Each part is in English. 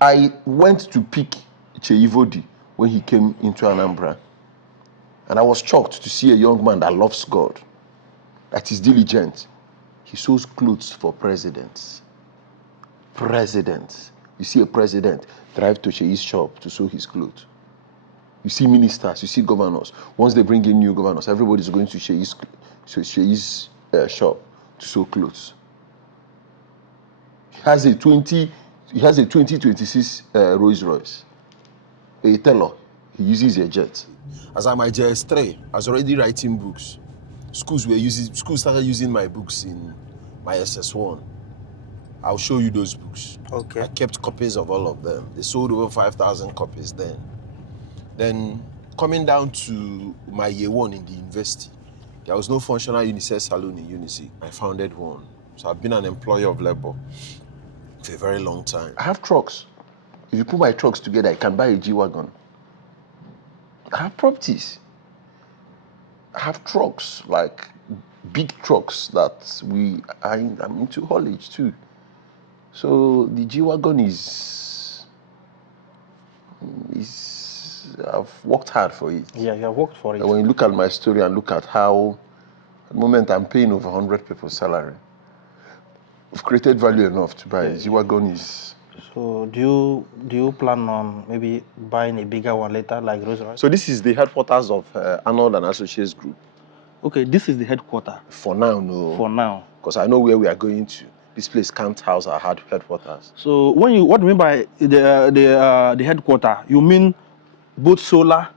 I went to pick Cheivodi when he came into Anambra, and I was shocked to see a young man that loves God, that is diligent. He sews clothes for presidents. Presidents. You see a president drive to Shei's shop to sew his clothes. You see ministers, you see governors. Once they bring in new governors, everybody's going to Shei's shop to sew clothes. He has a 2026 Rolls Royce. A teller. He uses a jet. As I'm at JS3, I was already writing books. Schools started using my books in my SS1. I'll show you those books. Okay. I kept copies of all of them. They sold over 5,000 copies then. Then coming down to my year one in the university, there was no functional unisex salon in Unity. I founded one. So I've been an employer of labor for a very long time. I have trucks. If you put my trucks together, I can buy a G-Wagon. I have properties. I have trucks, like big trucks that I'm into haulage too. So the G-Wagon is I've worked hard for it. Yeah, you have worked for it. And when you look at my story and look at how, at the moment I'm paying over 100 people's salary. We've created value enough to buy it. G-Wagon is... So do you plan on maybe buying a bigger one later, like Rolls Royce? So this is the headquarters of Arnold and Associates Group. Okay, this is the headquarters. For now, no. For now. Because I know where we are going to. This place can't house our headquarters. So what do you mean by the headquarters? You mean both solar,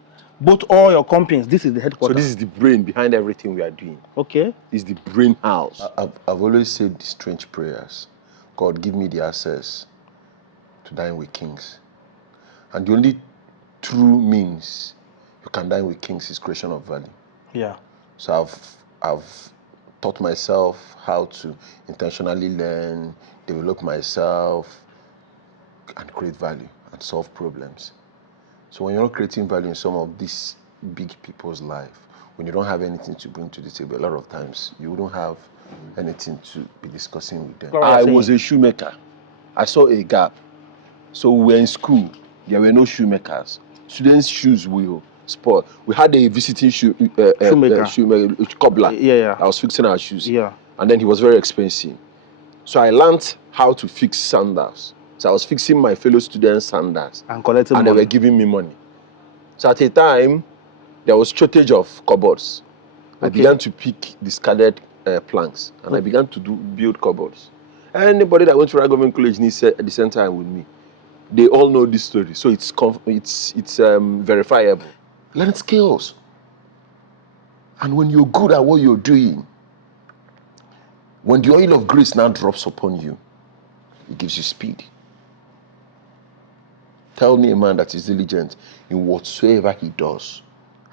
both all your companies? This is the headquarters. So this is the brain behind everything we are doing. Okay. It's the brain house. I've always said the strange prayers. God, give me the access to dine with kings. And the only true means you can dine with kings is creation of value. Yeah. So I've taught myself how to intentionally learn, develop myself, and create value and solve problems. So when you're not creating value in some of these big people's life, when you don't have anything to bring to the table, a lot of times you wouldn't have anything to be discussing with them. I was a shoemaker. I saw a gap. So we were in school. There were no shoemakers. Students' shoes will spoil. We had a visiting shoemaker, cobbler. Yeah. I was fixing our shoes. Yeah. And then he was very expensive. So I learned how to fix sandals. So I was fixing my fellow students' sandals. And collecting money. And they were giving me money. So at a time, there was shortage of cupboards. Okay. I began to pick discarded planks. And I began to build cupboards. Anybody that went to Government College at the same time with me, they all know this story. So it's verifiable. Learn skills. And when you're good at what you're doing, when the oil of grace now drops upon you, it gives you speed. Tell me a man that is diligent in whatsoever he does,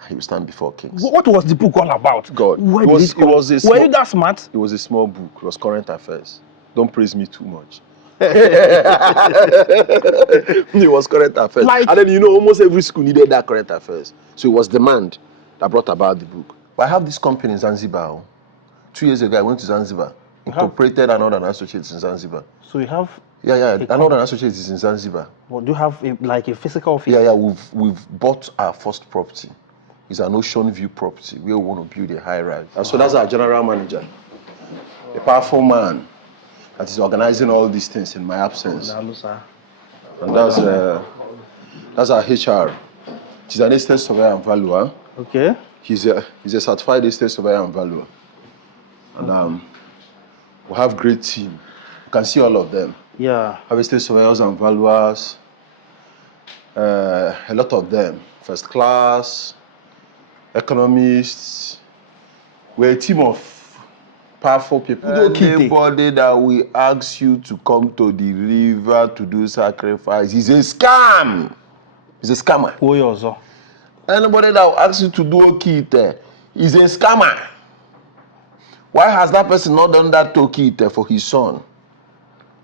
he will stand before kings. What was the book all about? God. Were Were you that smart? It was a small book. It was current affairs. Don't praise me too much. It was current affairs. And then, almost every school needed that current affairs. So it was demand that brought about the book. But I have this company in Zanzibar. 2 years ago, I went to Zanzibar. Incorporated Arnold and Associates in Zanzibar. So you have... Yeah. Arnold and Associates is in Zanzibar. Well, do you have a physical office? Yeah. We've bought our first property. It's an ocean view property where we want to build a high rise. So that's our general manager. A powerful man that is organizing all these things in my absence. And that's our HR. She's an estate surveyor and valuer. Okay. He's a certified estate surveyor and valuer. And we have great team. You can see all of them. Yeah. Have estate surveyors and valuers. A lot of them. First class, economists. We're a team of powerful people. Anybody that will ask you to come to the river to do sacrifice is a scam. He's a scammer. Anybody that will ask you to do okite is a scammer. Why has that person not done that okite for his son?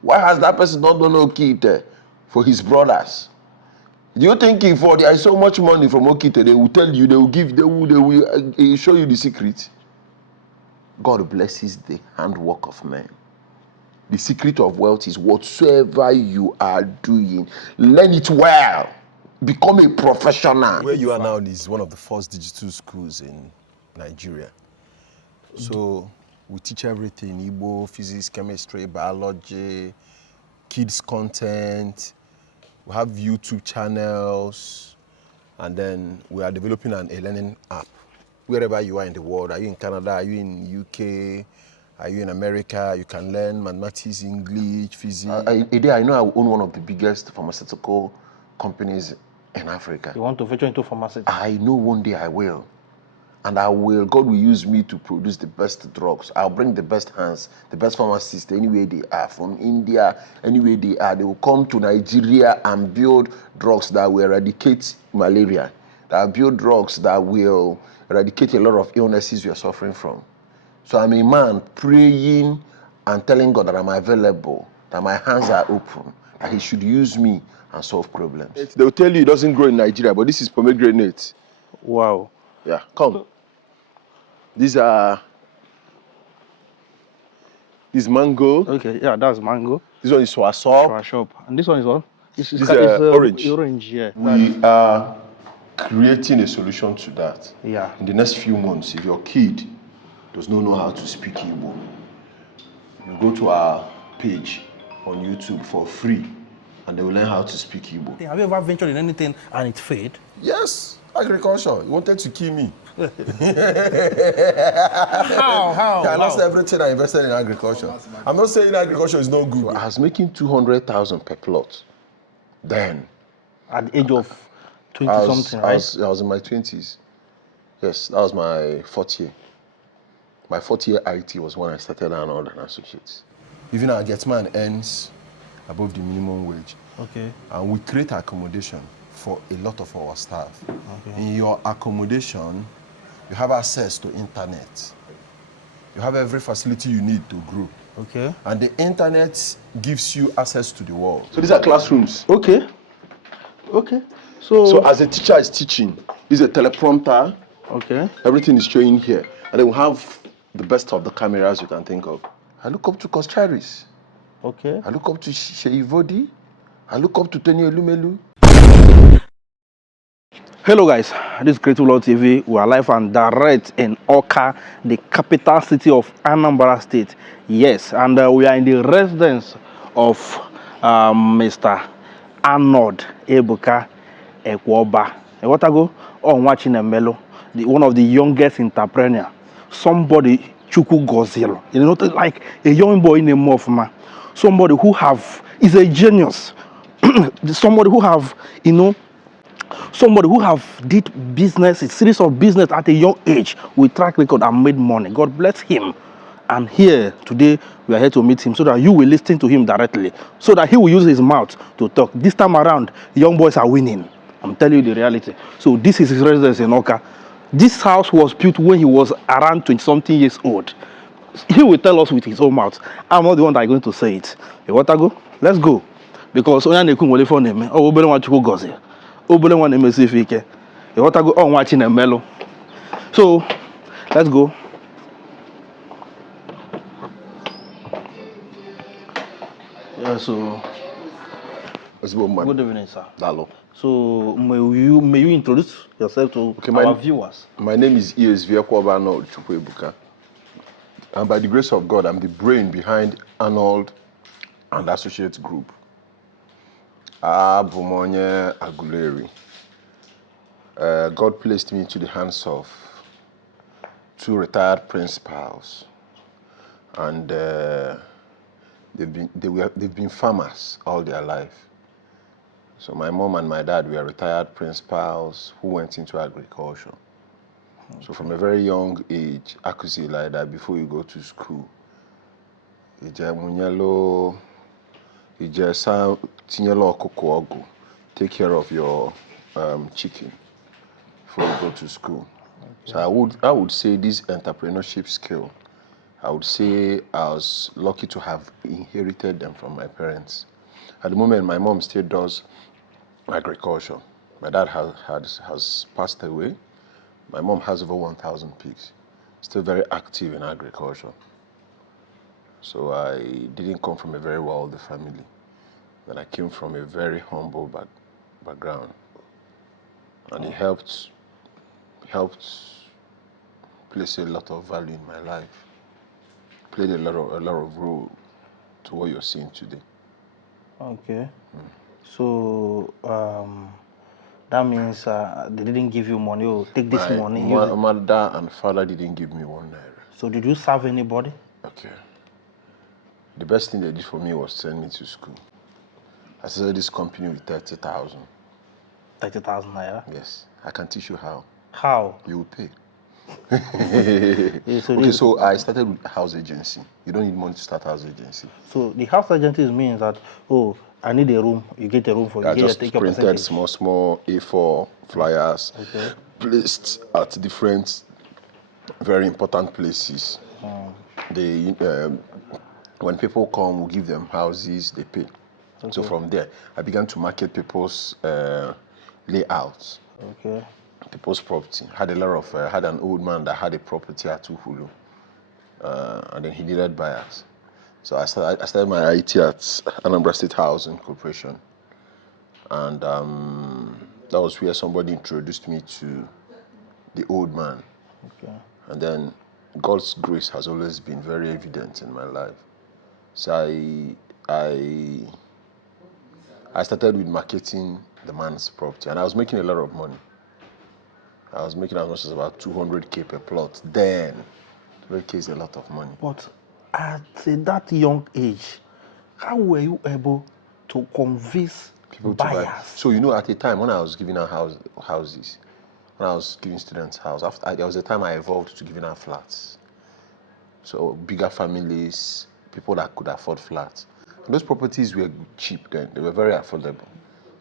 Why has that person not done okite for his brothers? Do you think if there is so much money from okite, they will tell you, they will show you the secret? God blesses the handwork of men. The secret of wealth is whatsoever you are doing, learn it well. Become a professional. Where you are now is one of the first digital schools in Nigeria. So we teach everything: Igbo, physics, chemistry, biology, kids content. We have YouTube channels, and then we are developing an e-learning app. Wherever you are in the world, are you in Canada, are you in UK, are you in America, you can learn mathematics, English, physics. I know I own one of the biggest pharmaceutical companies in Africa. You want to venture into pharmacy? I know one day I will. And God will use me to produce the best drugs. I'll bring the best hands, the best pharmacists anywhere they are, from India, anywhere they are. They will come to Nigeria and build drugs that will eradicate malaria, that will build drugs that will eradicate a lot of illnesses we are suffering from. So I'm a man praying and telling God that I'm available, that my hands are open, that He should use me and solve problems. They'll tell you it doesn't grow in Nigeria, but this is pomegranate. Wow. Yeah, come. These are mango. Okay, yeah, that's mango. This one is swasop. Swasop. And this one is what? This is orange. Orange, yeah. We are creating a solution to that. Yeah. In the next few months, if your kid does not know how to speak Igbo, you go to our page on YouTube for free, and they will learn how to speak Igbo. Have you ever ventured in anything and it failed? Yes, agriculture. You wanted to kill me. How? I lost everything I invested in agriculture. I'm not saying agriculture is not good. So I was making 200,000 per plot. Then, at the age of 20-something, right? I was in my 20s. Yes, that was my fourth year. My fourth year IT was when I started Arnold and Associates. Even our Getman earns above the minimum wage. Okay. And we create accommodation for a lot of our staff. Okay. In your accommodation, you have access to internet. You have every facility you need to grow. Okay. And the internet gives you access to the world. So these are classrooms. Okay. Okay. So as a teacher is teaching, this is a teleprompter. Okay. Everything is showing here. And then we have the best of the cameras you can think of. I look up to Kostraris. Okay. I look up to Sheivodi. I look up to Tony Elumelu. Hello guys, this is Creative Law TV. We are live and direct in Awka, the capital city of Anambra State. Yes, and we are in the residence of Mr. Arnold Chukwuebuka Ekweoba. What I go on watching a mellow, one of the youngest entrepreneur. Somebody Chukwu Gozil, you know, like a young boy in a Mofma. Somebody who is a genius. Somebody who somebody who have did business, a series of business at a young age with track record and made money. God bless him. And here today we are here to meet him so that you will listen to him directly, so that he will use his mouth to talk. This time around, young boys are winning. I'm telling you the reality. So this is his residence in Awka. This house was built when he was around 20-something years old. He will tell us with his own mouth. I'm not the one that is going to say it. You want to go? Let's go. Because Obele one MSFK. You want to go on watching a mellow. So let's go. Yeah, so good evening, sir. Dalo. So may you introduce yourself to our viewers? My name is Ekweoba Arnold Chukwuebuka. And by the grace of God, I'm the brain behind Arnold and Associates Group. Abumonye Aguleri. God placed me into the hands of two retired principals, and they've been farmers all their life. So my mom and my dad were retired principals who went into agriculture. Okay. So from a very young age, I could say like that before you go to school. Take care of your chicken before you go to school. Okay. So I would say this entrepreneurship skill, I would say I was lucky to have inherited them from my parents. At the moment, my mom still does agriculture. My dad has passed away. My mom has over 1,000 pigs. Still very active in agriculture. So I didn't come from a very wealthy family. And I came from a very humble background. And it helped place a lot of value in my life. Played a lot of role to what you're seeing today. Okay. So that means they didn't give you money. Oh, take this My money. Use it. mother and father didn't give me 1 naira. So did you serve anybody? Okay. The best thing they did for me was send me to school. I started this company with 30,000. 30,000 naira. Yes, I can teach you how. How? You will pay. Yeah, so Okay, so I started with house agency. You don't need money to start house agency. So the house agency means that, oh, I need a room. You get a room for I you. just Take your printed percentage. small A4 flyers, Okay. placed at different, very important places. They, when people come, we give them houses, they pay. Okay. So from there, I began to market people's layouts, Okay. people's property. Had a lot of, had an old man that had a property at Uhulu, and then he needed buyers. So I started my IT at Anambra State Housing Corporation, and that was where somebody introduced me to the old man. Okay. And then God's grace has always been very evident in my life. So I started with marketing the man's property, and I was making a lot of money. I was making as much as about 200K per plot. Then 200K is a lot of money. But at that young age, how were you able to convince People to buyers? buy. So you know, at the time when I was giving out houses, when I was giving students houses, there was a time I evolved to giving out flats. So bigger families, people that could afford flats. And those properties were cheap then; they were very affordable.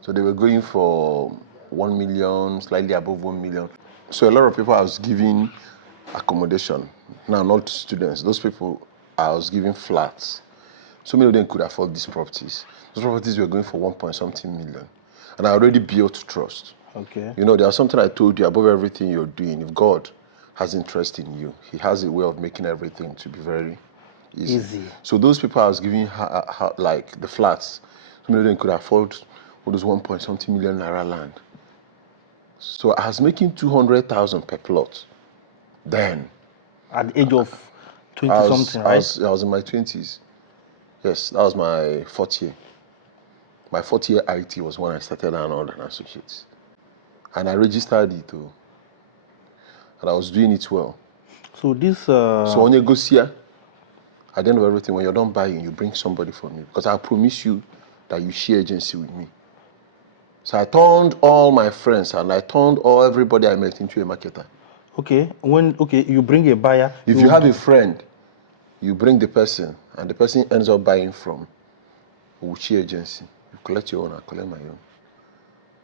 So they were going for 1 million, slightly above 1 million. So a lot of people I was giving accommodation. Now, not students. Those people I was giving flats. So many of them could afford these properties. Those properties were going for 1 point something million. And I already built trust. Okay. You know, there's something I told you above everything you're doing. If God has interest in you, He has a way of making everything to be very easy. So those people I was giving like the flats, so many of them could afford all those 1 point something million naira land. So I was making 200,000 per plot. Then, at the age of 20 something, right? I was in my 20s. Yes, that was my fourth year. My fourth year IT was when I started Arnold and Associates. And I registered it too. And I was doing it well. So this. So when you go see her, at the end of everything, when you're done buying, you bring somebody for me. Because I promise you that you share agency with me. So I turned all my friends and I turned everybody I met into a marketer. Okay, you bring a buyer. If you have a friend, you bring the person, and the person ends up buying from Uchi agency. You collect your own, I collect my own.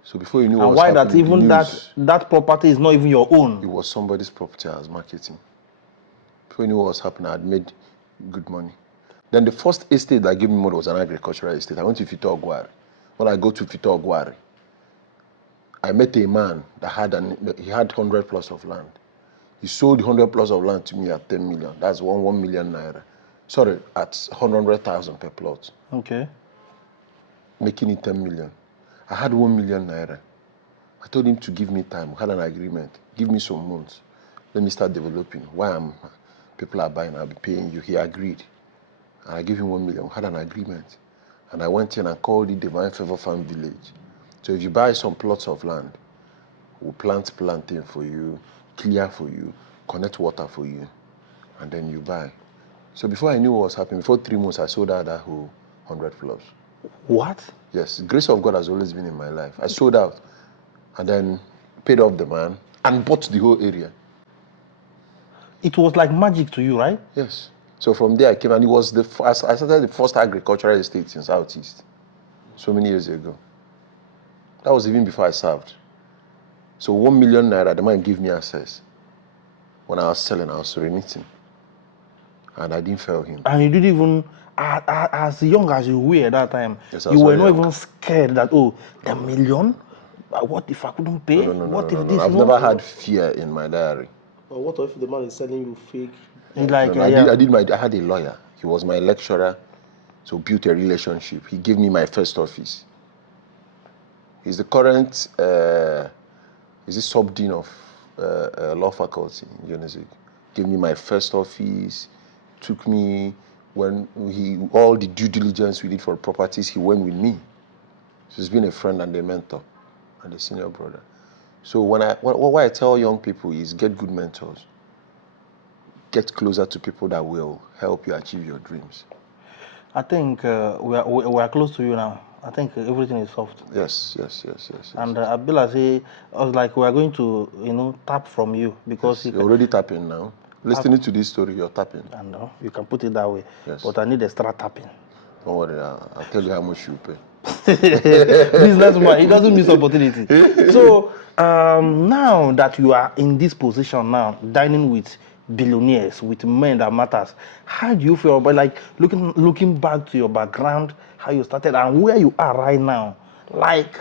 So before you knew what was happening, that even that property is not even your own. It was somebody's property I was marketing. Before you knew what was happening, I had made good money. Then the first estate that gave me money was an agricultural estate. I went to Fito Ogwari. When I go to Fito Ogwari, I met a man that had 100 plus of land. He sold 100 plus of land to me at 10 million. That's 1 million naira. Sorry, at 100,000 per plot. Okay. Making it 10 million. I had 1 million naira. I told him to give me time. We had an agreement. Give me some months. Let me start developing. People are buying, I'll be paying you. He agreed. And I gave him 1 million. We had an agreement. And I went in and called it Divine Favor Farm Village. So if you buy some plots of land, we'll plant plantain for you, clear for you, connect water for you, and then you buy. So before I knew what was happening, before 3 months, I sold out that whole 100 plus. What? Yes, the grace of God has always been in my life. I sold out and then paid off the man and bought the whole area. It was like magic to you, right? Yes. So from there I came, and I started the first agricultural estate in Southeast so many years ago. That was even before I served. So 1 million naira, the man gave me access. When I was selling, I was remitting. And I didn't fail him. And you didn't even, as young as you were at that time, yes, you were not even scared that, the million? What if I couldn't pay? No. I've never had fear in my diary. Or what if the man is selling you fake? Like, I had a lawyer. He was my lecturer, so built a relationship. He gave me my first office. He's the current, he's the sub-dean of law faculty in Unizik. Gave me my first office, took me when all the due diligence we did for properties, he went with me. So he's been a friend and a mentor and a senior brother. So what I tell young people is get good mentors. Get closer to people that will help you achieve your dreams. I think we are close to you now. I think everything is soft. Yes. And I was like, we are going to, tap from you because you're already tapping now. Listening to this story, you're tapping. I know you can put it that way. Yes. But I need extra tapping. Don't worry, I'll tell you how much you pay. Businessman, he doesn't miss opportunity. So now that you are in this position now, dining with billionaires, with men that matters, how do you feel about like looking back to your background, how you started and where you are right now? Like,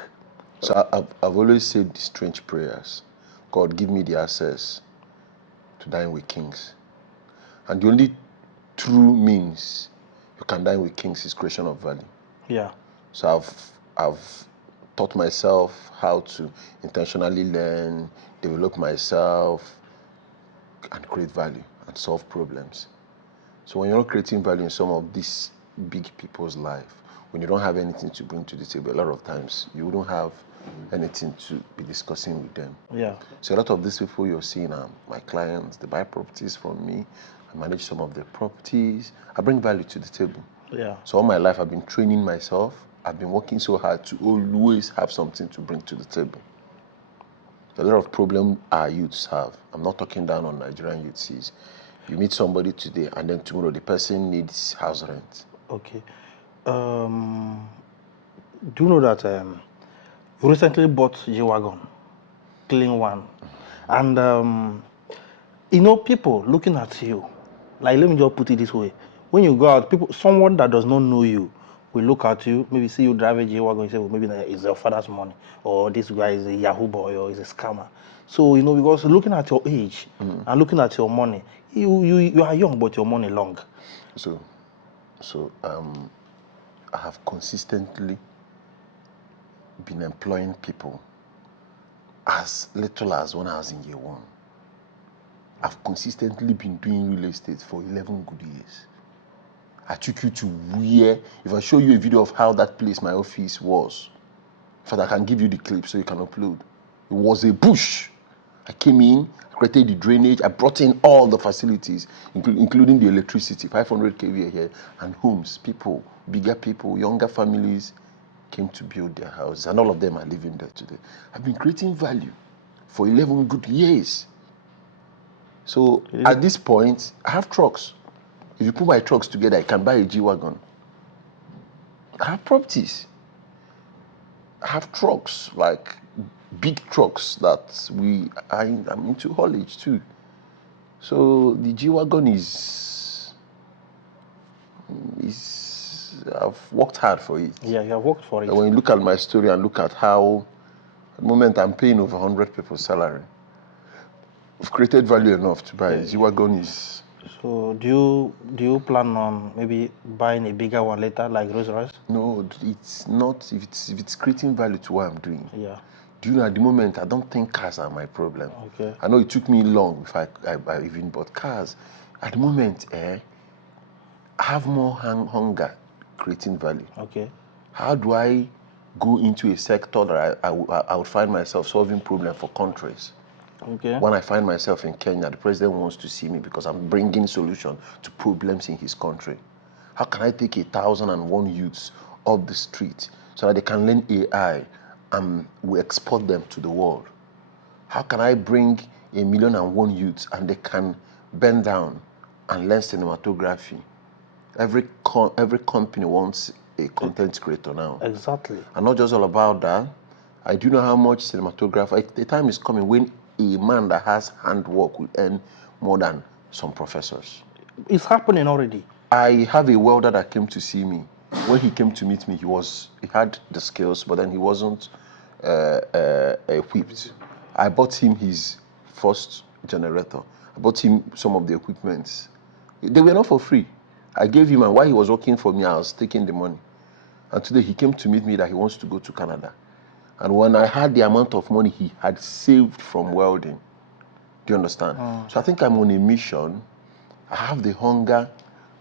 so I've always said these strange prayers. God, give me the access to dine with kings. And the only true means you can dine with kings is creation of value. Yeah. So I've taught myself how to intentionally learn, develop myself, and create value and solve problems. So when you're not creating value in some of these big people's life, when you don't have anything to bring to the table, a lot of times you wouldn't have anything to be discussing with them. Yeah. So a lot of these people you're seeing are my clients. They buy properties from me. I manage some of their properties. I bring value to the table. Yeah. So all my life I've been training myself. I've been working so hard to always have something to bring to the table. A lot of problems our youths have. I'm not talking down on Nigerian youths. Is you meet somebody today and then tomorrow the person needs house rent. Okay. Do you know that you recently bought G-Wagon, clean one, and people looking at you, like let me just put it this way: when you go out, someone that does not know you, will look at you, maybe see you drive a G-Wagon, and say, well, maybe it's your father's money, or this guy is a Yahoo boy, or is a scammer. So because looking at your age and looking at your money, you are young, but your money long. So I have consistently been employing people as little as when I was in year one. I've consistently been doing real estate for 11 good years. I took you to where, if I show you a video of how that place, my office was, in fact, I can give you the clip so you can upload. It was a bush. I came in, I created the drainage, I brought in all the facilities, including the electricity, 500 kVA here, and homes, people, bigger people, younger families came to build their houses, and all of them are living there today. I've been creating value for 11 good years. So at this point, I have trucks. If you put my trucks together, I can buy a G-Wagon. I have properties. I have trucks, like big trucks that I'm into haulage too. So the G-Wagon is I've worked hard for it. Yeah, you have worked for it. And when you look at my story and look at how, at the moment I'm paying over 100 people's salary. We've created value enough to buy. G-Wagon is. So do you plan on maybe buying a bigger one later, like Rolls Royce? No, it's not. If it's creating value to what I'm doing. Yeah. Do you know, at the moment, I don't think cars are my problem. Okay. I know it took me long before I even bought cars. At the moment, I have more hunger creating value. Okay. How do I go into a sector that I would find myself solving problems for countries? Okay. When I find myself in Kenya, the president wants to see me because I'm bringing solution to problems in his country. How can I take 1,001 youths off the street so that they can learn AI and we export them to the world? How can I bring 1,001 youths and they can bend down and learn cinematography? Every company wants a content creator now. Exactly. And not just all about that. I do know how much cinematographer. The time is coming when a man that has handwork will earn more than some professors. It's happening already. I have a welder that came to see me. When he came to meet me, he had the skills, but then he wasn't equipped. I bought him his first generator. I bought him some of the equipment. They were not for free. I gave him, and while he was working for me, I was taking the money. And today he came to meet me that he wants to go to Canada. And when I had the amount of money he had saved from welding, do you understand? So I think I'm on a mission. I have the hunger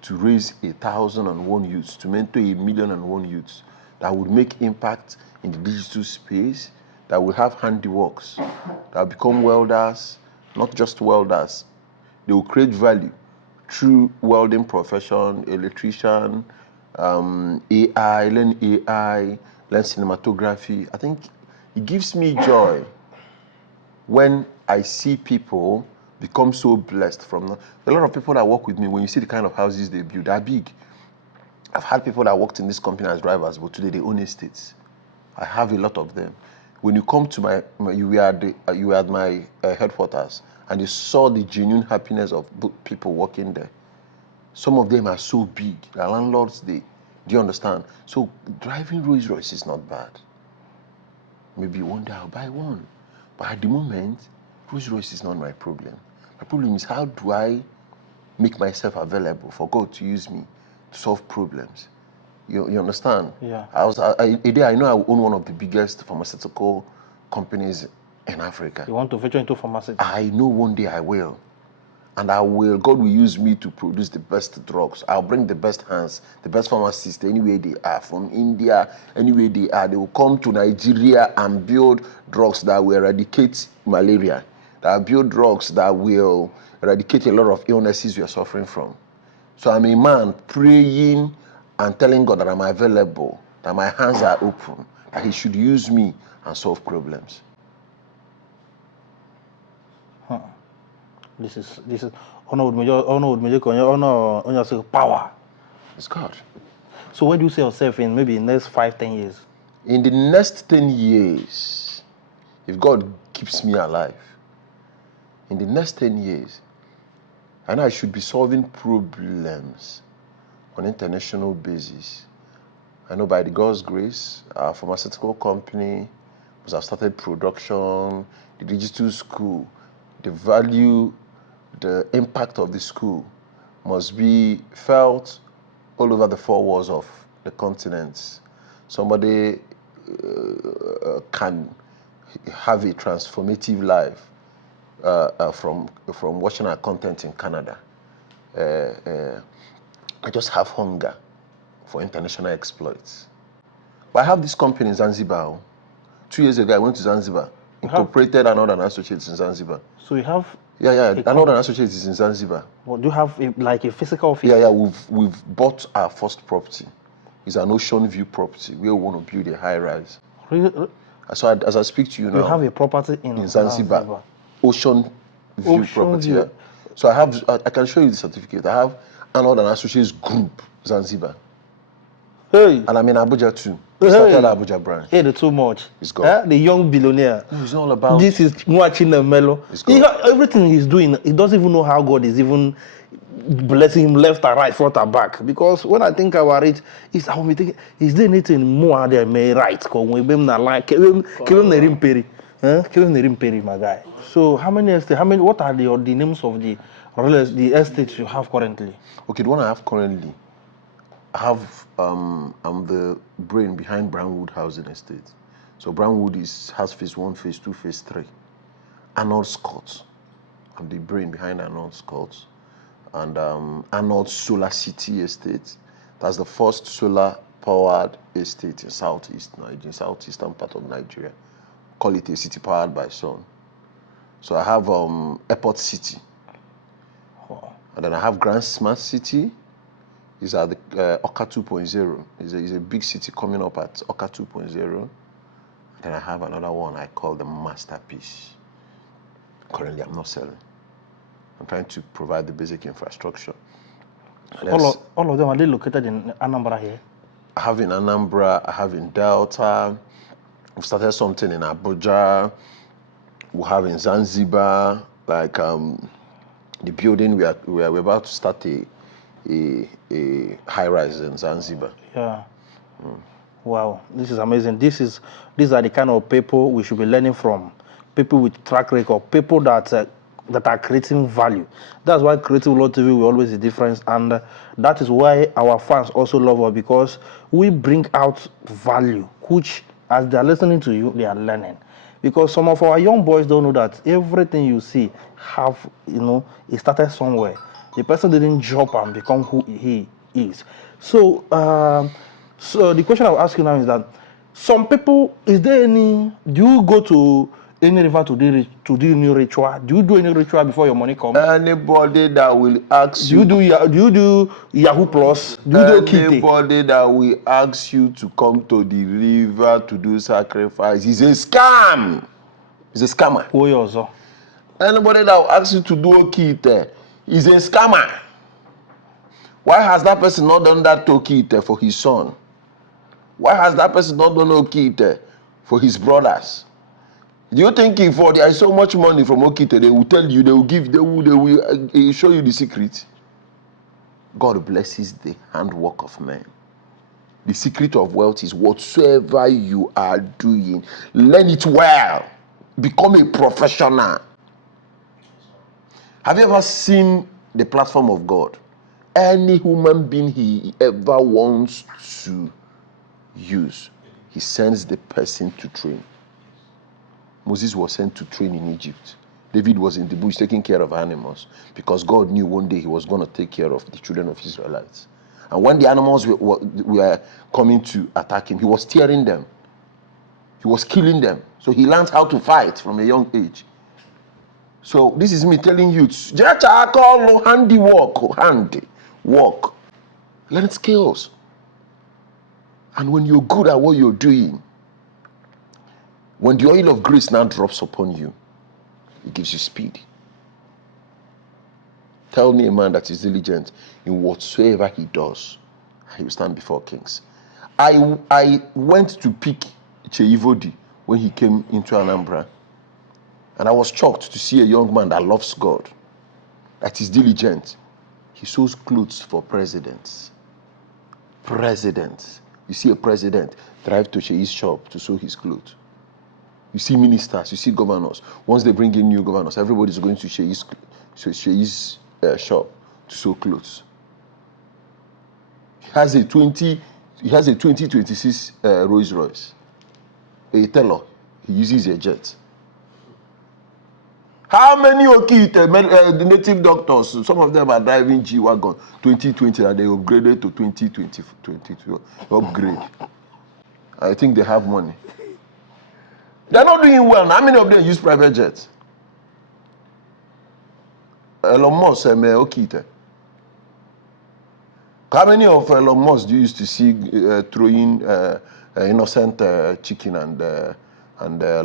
to raise 1,001 youths, to mentor 1,000,001 youths that would make impact in the digital space, that will have handiworks, that will become welders, not just welders. They will create value through welding profession, electrician, AI, learn cinematography. I think it gives me joy when I see people become so blessed from a lot of people that work with me. When you see the kind of houses they build, they're big. I've had people that worked in this company as drivers, but today they own estates. I have a lot of them. When you come to you were at my headquarters, and you saw the genuine happiness of people working there. Some of them are so big. The landlords, do you understand? So driving Rolls Royce is not bad. Maybe one day I'll buy one. But at the moment, Rolls Royce is not my problem. My problem is, how do I make myself available for God to use me to solve problems? You understand? Yeah. A day I know I will own one of the biggest pharmaceutical companies in Africa. You want to venture into pharmacy? I know one day I will. And God will use me to produce the best drugs. I'll bring the best hands, the best pharmacists anywhere they are, from India, anywhere they are. They will come to Nigeria and build drugs that will eradicate malaria, that will build drugs that will eradicate a lot of illnesses we are suffering from. So I'm a man praying and telling God that I'm available, that my hands are open, that He should use me and solve problems. This is honor power. It's God. So where do you see yourself in maybe the next 5-10 years? In the next 10 years, if God keeps me alive, in the next 10 years, and I should be solving problems on an international basis. I know by the God's grace, our pharmaceutical company must have started production, the digital school, the value, the impact of the school must be felt all over the 4 walls of the continents. Somebody can have a transformative life from watching our content in Canada. I just have hunger for international exploits. But I have this company in Zanzibar. 2 years ago, I went to Zanzibar, incorporated Arnold and Associates in Zanzibar. So you have? Yeah. Arnold and Associates is in Zanzibar. Well, do you have a physical office? Yeah. We've bought our first property. It's an ocean view property where we want to build a high rise. Really? So as I speak to you now, you have a property in Zanzibar. Ocean view property. Yeah. So I can show you the certificate. I have Arnold and Associates Group Zanzibar. Hey. And I'm in Abuja too. We started Abuja branch. Hey, the too much. It's God. The young billionaire. No, it's all about. This is Mwachina Melo. Everything he's doing, he doesn't even know how God is even blessing him left and right, front and back. Because when I think about it, is there anything more than me right? Because we be na like, Kirim my guy. So how many estates? What are the names of the estates you have currently? Okay, the one I have currently, I have I'm the brain behind Brownwood Housing Estate. So Brownwood has phase 1, phase 2, phase 3. Arnold Scott. I'm the brain behind Arnold Scott. And Arnold Solar City Estate. That's the first solar powered estate in southeastern part of Nigeria. Call it a city powered by sun. So I have Airport City. And then I have Grand Smart City. These are the Awka 2.0. It's a big city coming up at Awka 2.0. Then I have another one I call the Masterpiece. Currently, I'm not selling. I'm trying to provide the basic infrastructure. All of them, are they located in Anambra here? I have in Anambra, I have in Delta. We've started something in Abuja. We have in Zanzibar, like the building we're about to start a high rise in Zanzibar. Yeah. Wow, this is amazing. These are the kind of people we should be learning from. People with track record, people that that are creating value. That's why Creative Lord TV will always be different, and that is why our fans also love us, because we bring out value, which as they are listening to you, they are learning. Because some of our young boys don't know that everything you see it started somewhere. The person didn't jump and become who he is. So, so the question I'll ask you now is that some people, do you go to any river to do any ritual? Do you do any ritual before your money comes? Anybody that will ask Do you do Yahoo Plus? Do you do Kite? Anybody that will ask you to come to the river to do sacrifice is a scam. He's a scammer. Anybody that will ask you to do Okite is a scammer. Why has that person not done that Okite for his son? Why has that person not done Okite for his brothers? Do you think if there is so much money from Okite, they will tell you, they will show you the secret? God blesses the handwork of men. The secret of wealth is whatsoever you are doing, learn it well. Become a professional. Have you ever seen the platform of God? Any human being he ever wants to use, he sends the person to train. Moses was sent to train in Egypt. David was in the bush taking care of animals because God knew one day he was going to take care of the children of Israelites. And when the animals were coming to attack him, he was tearing them. He was killing them. So he learned how to fight from a young age. So this is me telling you, handiwork. Learn skills. And when you're good at what you're doing, when the oil of grace now drops upon you, it gives you speed. Tell me a man that is diligent in whatsoever he does, he will stand before kings. I went to pick Cheivodi when he came into Anambra, and I was shocked to see a young man that loves God, that is diligent. He sews clothes for presidents. Presidents. You see a president drive to Shei's shop to sew his clothes. You see ministers, you see governors. Once they bring in new governors, everybody's going to Shei's shop to sew clothes. He has a 2026 Rolls Royce. A teller, he uses a jet. How many the native doctors, some of them are driving G-Wagon 2020 and they upgraded to 2022 upgrade. I think they have money. They're not doing well. How many of them use private jets? Elon Musk, Okite. How many of Elon Musk do you used to see throwing innocent chicken and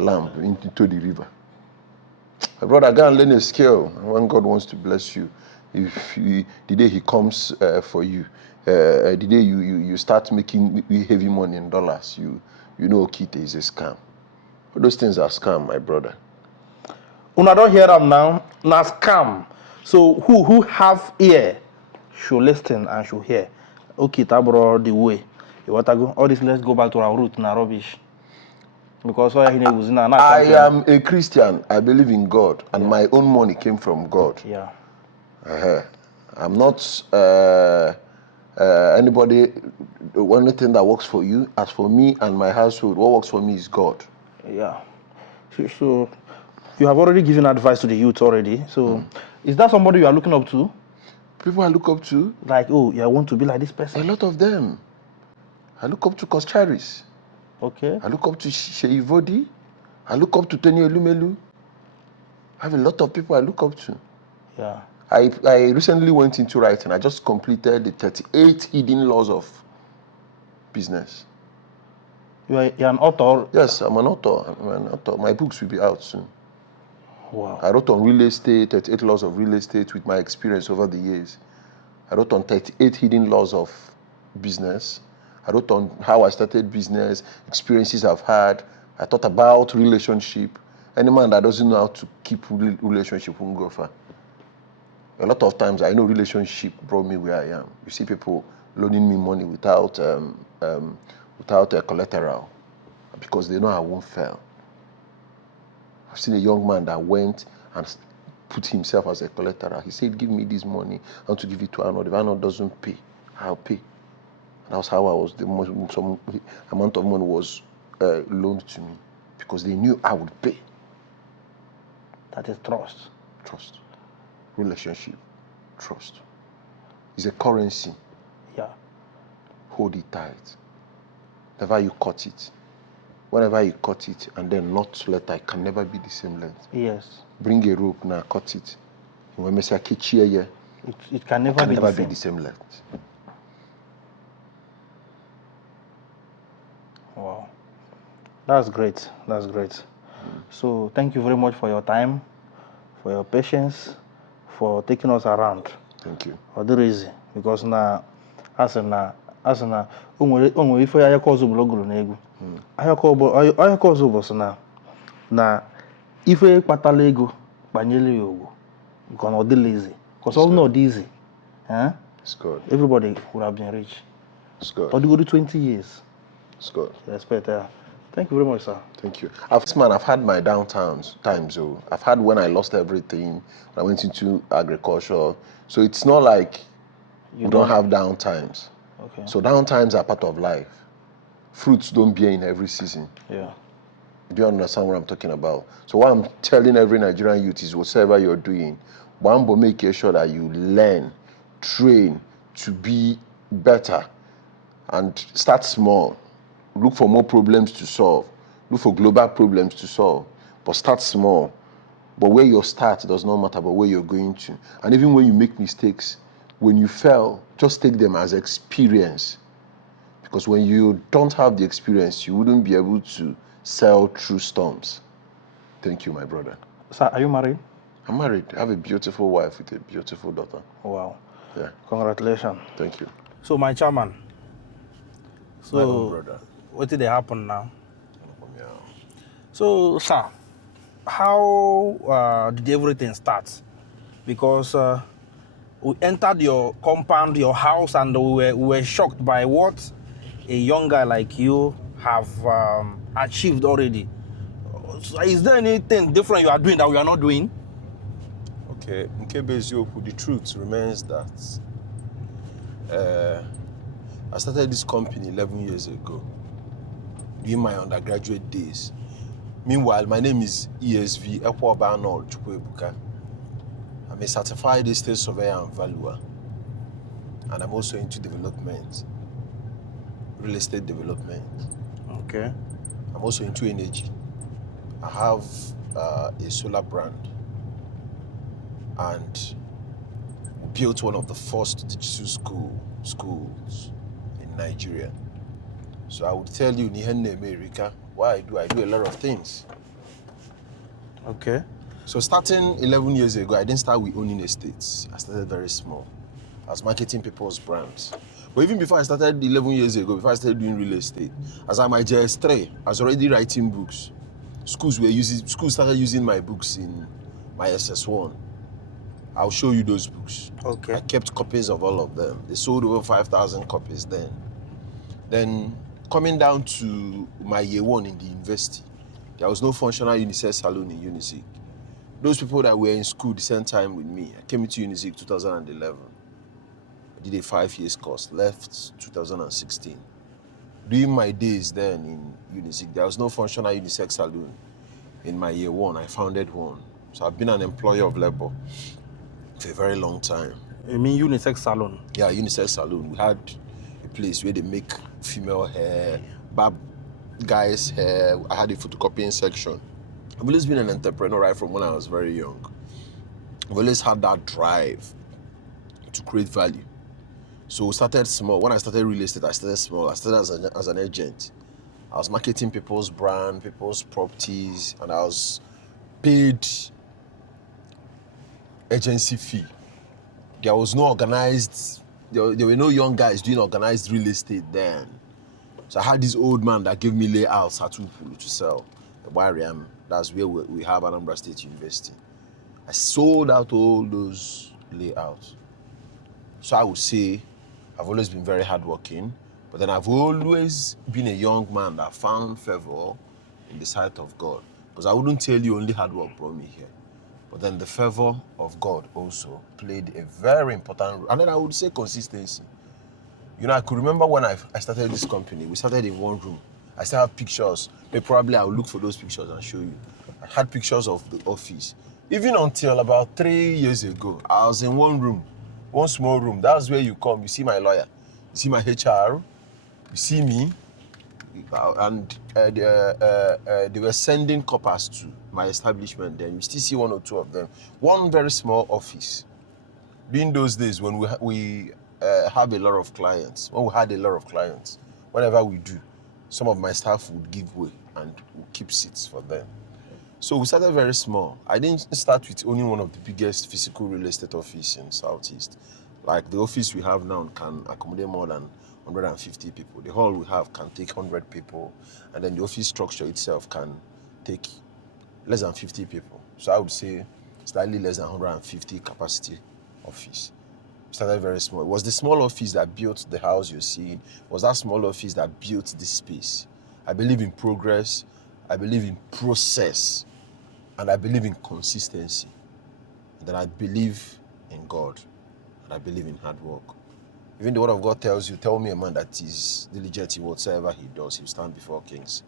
lamb into the river? My brother, go and learn a skill. When God wants to bless you, the day He comes for you, the day you start making heavy money in dollars, you know Okite is a scam. Those things are scam, my brother. Una don't hear them now. Na scam. So who have ear should listen and should hear. Okay, tabro the way. You want to go? All this, let's go back to our root. Na rubbish. Because I am a Christian. I believe in God, and my own money came from God. Yeah. I'm not anybody. One thing that works for you, as for me and my household, what works for me is God. Yeah. So you have already given advice to the youth already. So is that somebody you are looking up to? People I look up to? Like, oh, I want to be like this person? A lot of them. I look up to Koscharis. Okay. I look up to Sheivodi. I look up to Tony Elumelu. I have a lot of people I look up to. Yeah. I recently went into writing. I just completed the 38 hidden laws of business. You're an author? Yes, I'm an author. My books will be out soon. Wow. I wrote on real estate, 38 laws of real estate with my experience over the years. I wrote on 38 hidden laws of business. I wrote on how I started business, experiences I've had. I thought about relationship. Any man that doesn't know how to keep relationship won't go far. A lot of times I know relationship brought me where I am. You see people loaning me money without a collateral because they know I won't fail. I've seen a young man that went and put himself as a collateral. He said, give me this money. I want to give it to Arnold. If Arnold doesn't pay, I'll pay. That was how I was. Some amount of money was loaned to me because they knew I would pay. That is trust. Trust. Relationship. Trust. It's a currency. Yeah. Hold it tight. Whenever you cut it. Whenever you cut it and then not let it can never be the same length. Yes. Bring a rope now, cut it. When it can never be the same length. Wow. That's great. That's great. So thank you very much for your time, for your patience, for taking us around. Thank you. Ọ dịrị easy because na asị na o nwere ife ayakọ ọzọ blọgụrụ n'egwu. Ayakọ ọzọ bụ sị na ife kpatala ego kpanyere ya ogwu nke ọ dịrị easy. Because all not easy. It's good. Everybody would have been rich. It's good. Or go to 20 years. It's good. Respect. Thank you very much, sir. Thank you. I've had my times. So I've had when I lost everything. When I went into agriculture. So it's not like you don't have down times. Okay. So down times are part of life. Fruits don't bear in every season. Yeah. Do you understand what I'm talking about? So what I'm telling every Nigerian youth is whatever you're doing, one, but make sure that you learn, train to be better, and start small. Look for more problems to solve. Look for global problems to solve. But start small. But where you start does not matter, but where you're going to. And even when you make mistakes, when you fail, just take them as experience. Because when you don't have the experience, you wouldn't be able to sail through storms. Thank you, my brother. Sir, are you married? I'm married. I have a beautiful wife with a beautiful daughter. Wow. Yeah. Congratulations. Thank you. So, my chairman. So, my own brother. What did happen now? Yeah. So, sir, how did everything start? Because we entered your compound, your house, and we were shocked by what a young guy like you have achieved already. So is there anything different you are doing that we are not doing? Okay, the truth remains that I started this company 11 years ago, during my undergraduate days. Meanwhile, my name is Ekweoba Arnold Chukwuebuka. I'm a certified estate surveyor and valuer, and I'm also into development, real estate development. Okay. I'm also into energy. I have a solar brand, and we built one of the first digital schools in Nigeria. So I would tell you, Nihenne America, why I do a lot of things. Okay. So starting 11 years ago, I didn't start with owning estates. I started very small. I was marketing people's brands. But even before I started 11 years ago, before I started doing real estate, as I'm at JS3, I was already writing books. Schools started using my books in my SS1. I'll show you those books. Okay. I kept copies of all of them. They sold over 5,000 copies then. Then coming down to my year one in the university, there was no functional UNICEF salon in UNISIC. Those people that were in school the same time with me, I came into UNISIC 2011. I did a 5 years course, left 2016. During my days then in UNISIC, there was no functional UNICEF salon. In my year one, I founded one. So I've been an employee of labor for a very long time. You mean unisex salon? Yeah, unisex salon. We had a place where they make female hair, barb guys' hair. I had a photocopying section. I've always been an entrepreneur right from when I was very young. I've always had that drive to create value. So we started small. When I started real estate, I started small. I started as an agent. I was marketing people's brand, people's properties, and I was paid agency fee. There was no organized, there were no young guys doing organized real estate then. So I had this old man that gave me layouts at Upulu to sell. The Wariam, that's where we have Anambra State University. I sold out all those layouts. So I would say I've always been very hardworking, but then I've always been a young man that found favor in the sight of God. Because I wouldn't tell you only hard work brought me here. But then the favor of God also played a very important role. And then I would say consistency. You know, I could remember when I started this company, we started in one room. I still have pictures. Maybe probably I'll look for those pictures and show you. I had pictures of the office. Even until about 3 years ago, I was in one room, one small room. That's where you come. You see my lawyer, you see my HR, you see me, and they were sending coppers to my establishment. Then you still see one or two of them. One very small office. During those days when we have a lot of clients, when we had a lot of clients, whenever we do, some of my staff would give way and would keep seats for them. So we started very small. I didn't start with only one of the biggest physical real estate offices in Southeast. Like the office we have now can accommodate more than 150 people. The hall we have can take 100 people. And then the office structure itself can take less than 50 people. So I would say slightly less than 150 capacity office. Started very small. It was the small office that built the house you see. It was that small office that built this space. I believe in progress. I believe in process. And I believe in consistency. And then I believe in God. And I believe in hard work. Even the word of God tells you, tell me a man that is diligent in whatsoever he does, he'll stand before kings.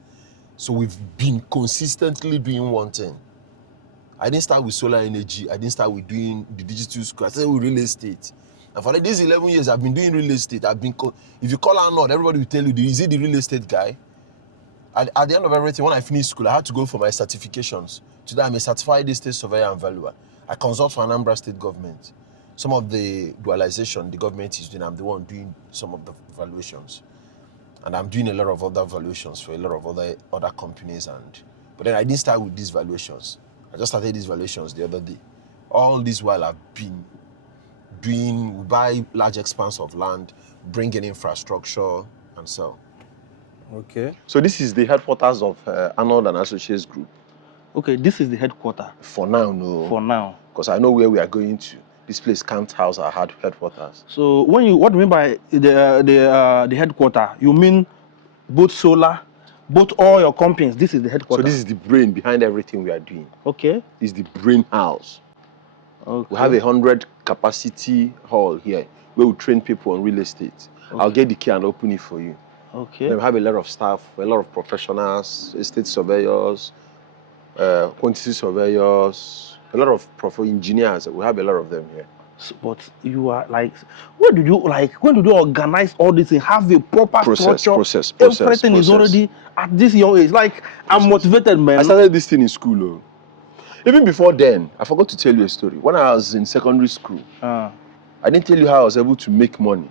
So we've been consistently doing one thing. I didn't start with solar energy. I didn't start with doing the digital school. I started with real estate. And for these 11 years, I've been doing real estate. If you call Arnold, everybody will tell you, is he the real estate guy? At the end of everything, when I finished school, I had to go for my certifications. Today, I'm a certified estate surveyor and valuer. I consult for Anambra state government. Some of the dualization the government is doing, I'm the one doing some of the valuations. And I'm doing a lot of other valuations for a lot of other companies. But then I didn't start with these valuations. I just started these valuations the other day. All this while I've been doing, we buy large expanse of land, bring in infrastructure, and sell. Okay. So this is the headquarters of Arnold and Associates Group. Okay, this is the headquarters. For now, no. For now. Because I know where we are going to. This place can't house our headquarters. So what do you mean by the headquarters? You mean both solar, both all your companies? This is the headquarters. So this is the brain behind everything we are doing. Okay. This is the brain house. Okay. We have 100 capacity hall here where we train people on real estate. Okay. I'll get the key and open it for you. Okay. Then we have a lot of staff, a lot of professionals, estate surveyors, quantity surveyors, a lot of engineers. We have a lot of them here. So, but you are like, when did you organize all this and have a proper structure? Process. Everything is already at this young age. Like, I'm motivated, man. I started this thing in school. Oh. Even before then, I forgot to tell you a story. When I was in secondary school, I didn't tell you how I was able to make money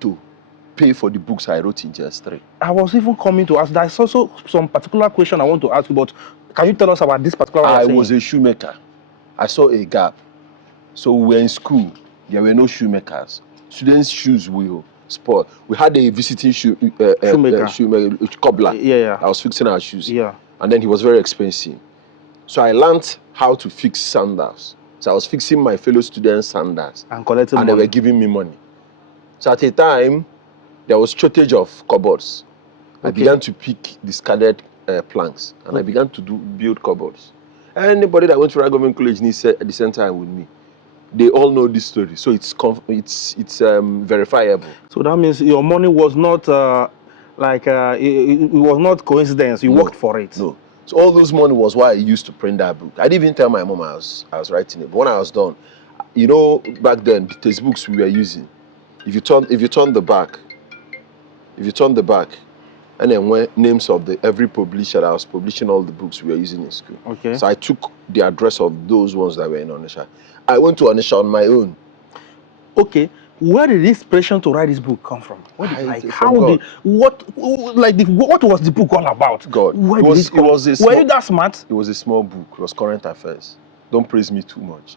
to pay for the books I wrote in JS3. I was even coming to ask. There's also some particular question I want to ask you, but can you tell us about this particular one? I was a shoemaker. I saw a gap. So we were in school. There were no shoemakers. Students' shoes will spoil. We had a visiting shoemaker, cobbler. Yeah. I was fixing our shoes. Yeah. And then he was very expensive. So I learned how to fix sandals. So I was fixing my fellow students' sandals. And collecting money. They were giving me money. So at a time, there was shortage of cupboards. Okay. I began to pick discarded planks. And I began to build cupboards. Anybody that went to government college needs at the same time with me. They all know this story. So it's verifiable. So that means your money was not it was not coincidence. You worked for it. No. So all those money was why I used to print that book. I didn't even tell my mom I was writing it. But when I was done, you know, back then the textbooks we were using, if you turn the back, and then when names of every publisher that was publishing all the books we were using in school. Okay. So I took the address of those ones that were in Onitsha. I went to Onitsha on my own. Okay. Where did the inspiration to write this book come from? What was the book all about? God. Were you that smart? It was a small book. It was current affairs. Don't praise me too much.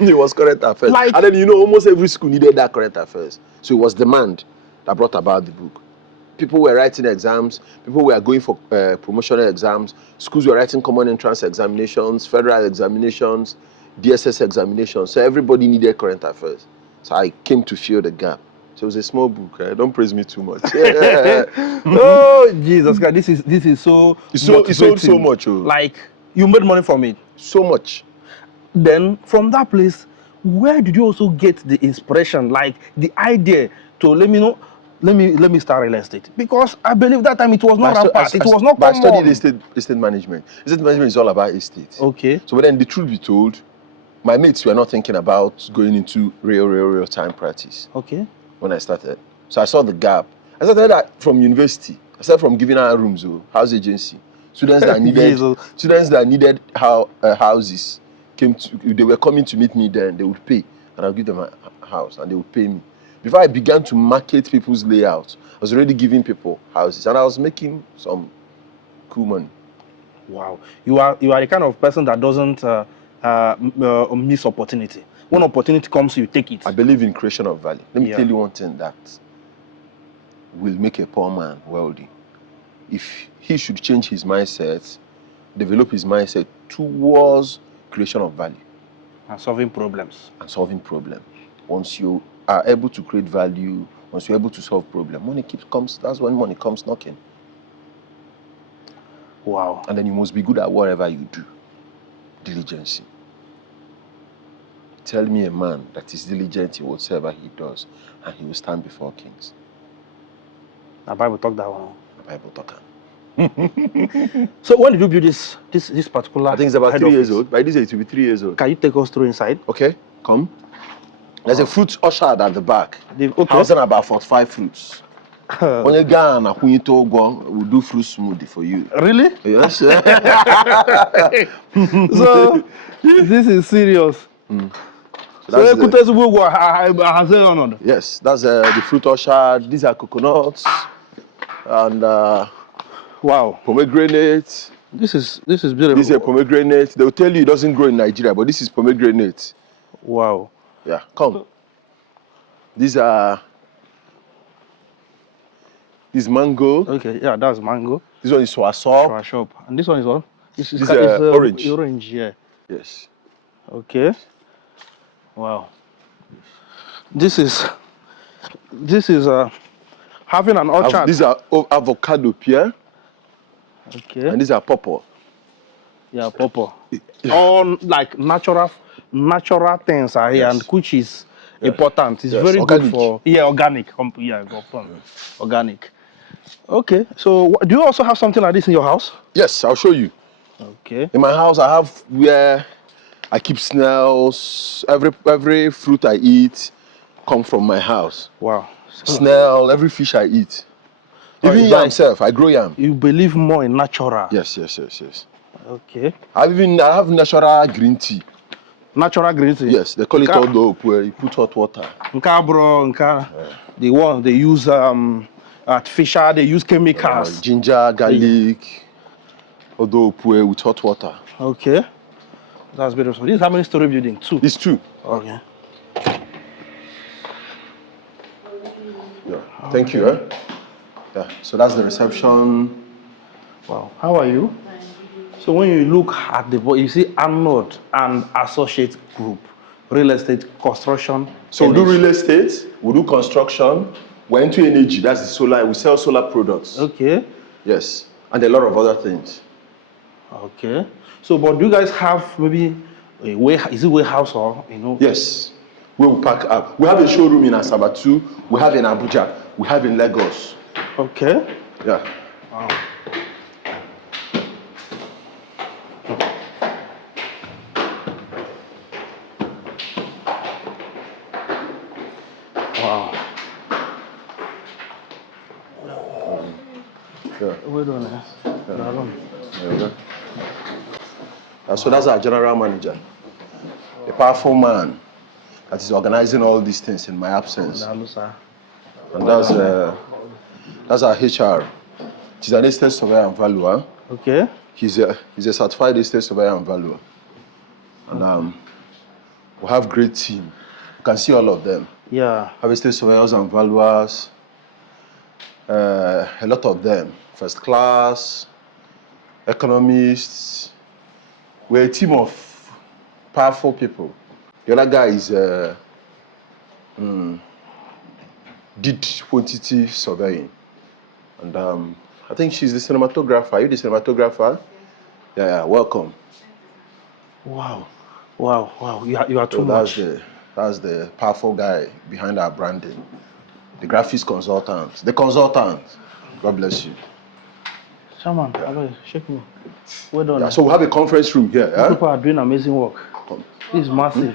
It was current affairs. And then, you know, almost every school needed that current affairs. So it was demand that brought about the book. People were writing exams. People were going for promotional exams. Schools were writing common entrance examinations, federal examinations, DSS examinations. So everybody needed current affairs. So I came to fill the gap. So it was a small book. Don't praise me too much. Oh Jesus Christ, this is so It sold so motivating. much. Oh. Like you made money from it. So much. Then from that place, where did you also get the inspiration, like the idea to let me start real estate? Because I believe that time it was not rampant, it was not But I studied common. estate management. Estate management is all about estate. Okay. So then the truth be told, my mates were not thinking about going into real time practice. Okay. When I started. So I saw the gap. I started that from university. I started from giving out rooms, house agency. Students that needed houses they were coming to meet me then. They would pay, and I'll give them a house, and they would pay me. Before I began to market people's layout, I was already giving people houses, and I was making some cool money. Wow, you are the kind of person that doesn't miss opportunity. When opportunity comes, you take it. I believe in creation of value. Let me tell you one thing that will make a poor man wealthy. If he should change his mindset, develop his mindset towards creation of value. And solving problems. Once you are able to create value, once you're able to solve problems, money comes. That's when money comes knocking. Wow. And then you must be good at whatever you do. Diligence. Tell me a man that is diligent in whatsoever he does, and he will stand before kings. The Bible talk that one. The Bible talk. So when did you build this particular? I think it's about 3 years old. By this age, it will be 3 years old. Can you take us through inside? Okay, come. There's a fruit orchard at the back. Okay. Housing about 45 fruits. When you go and we'll do fruit smoothie for you. Really? Yes. So this is serious. So yes, that's the fruit orchard. These are coconuts and wow, pomegranate. This is beautiful. This is a pomegranate. They will tell you it doesn't grow in Nigeria, but this is pomegranate. Wow. Yeah, come. These are mango. Okay, yeah, that's mango. This one is swasop. Swasop. And this one is what? This is orange. Orange, yeah. Yes. Okay. Wow. This is having an orchard. These are avocado pear. Okay. And these are pawpaw. Yeah, pawpaw. All like natural things are here, yes. And which is important. It's very organic. Good for organic. Organic. Okay. So do you also have something like this in your house? Yes, I'll show you. Okay. In my house, I have where I keep snails. Every fruit I eat come from my house. Wow. Snail, every fish I eat. Even yam myself, I grow yam. You believe more in natural? Yes. Okay. I have natural green tea. Natural green tea? Yes, they call it odo where you put hot water. The one they use artificial, they use chemicals. Ginger, garlic, odo with hot water. Okay. That's beautiful. This is how many story building? 2? It's 2. Okay. Yeah. Thank you. Yeah. So that's the reception. Wow. How are you? So when you look at the board, you see Arnold and Associate Group, real estate, construction. So we do real estate, we do construction, we're into energy. That's the solar. We sell solar products. Okay. Yes, and a lot of other things. Okay. So, but do you guys have maybe a warehouse or Yes. We will pack up. We have a showroom in Asaba too. We have in Abuja. We have in Lagos. Okay. Yeah. Wow. Wow. Yeah. Wait on that. So that's our general manager, a powerful man that is organizing all these things in my absence. And that's our HR. He's an estate surveyor and valuer. Okay. He's a certified estate surveyor and valuer. And we have great team. You can see all of them. Yeah. Have estate surveyors and valuers. A lot of them. First class, economists. We're a team of powerful people. The other guy is did quantity surveying. And I think she's the cinematographer. Are you the cinematographer? Yeah, welcome. Wow. You are too So much. that's the powerful guy behind our branding. The graphics consultant. The consultant. God bless you. Shaman, hello, shake me. Well done. Yeah, so we have a conference room here. You people are doing amazing work. This is massive.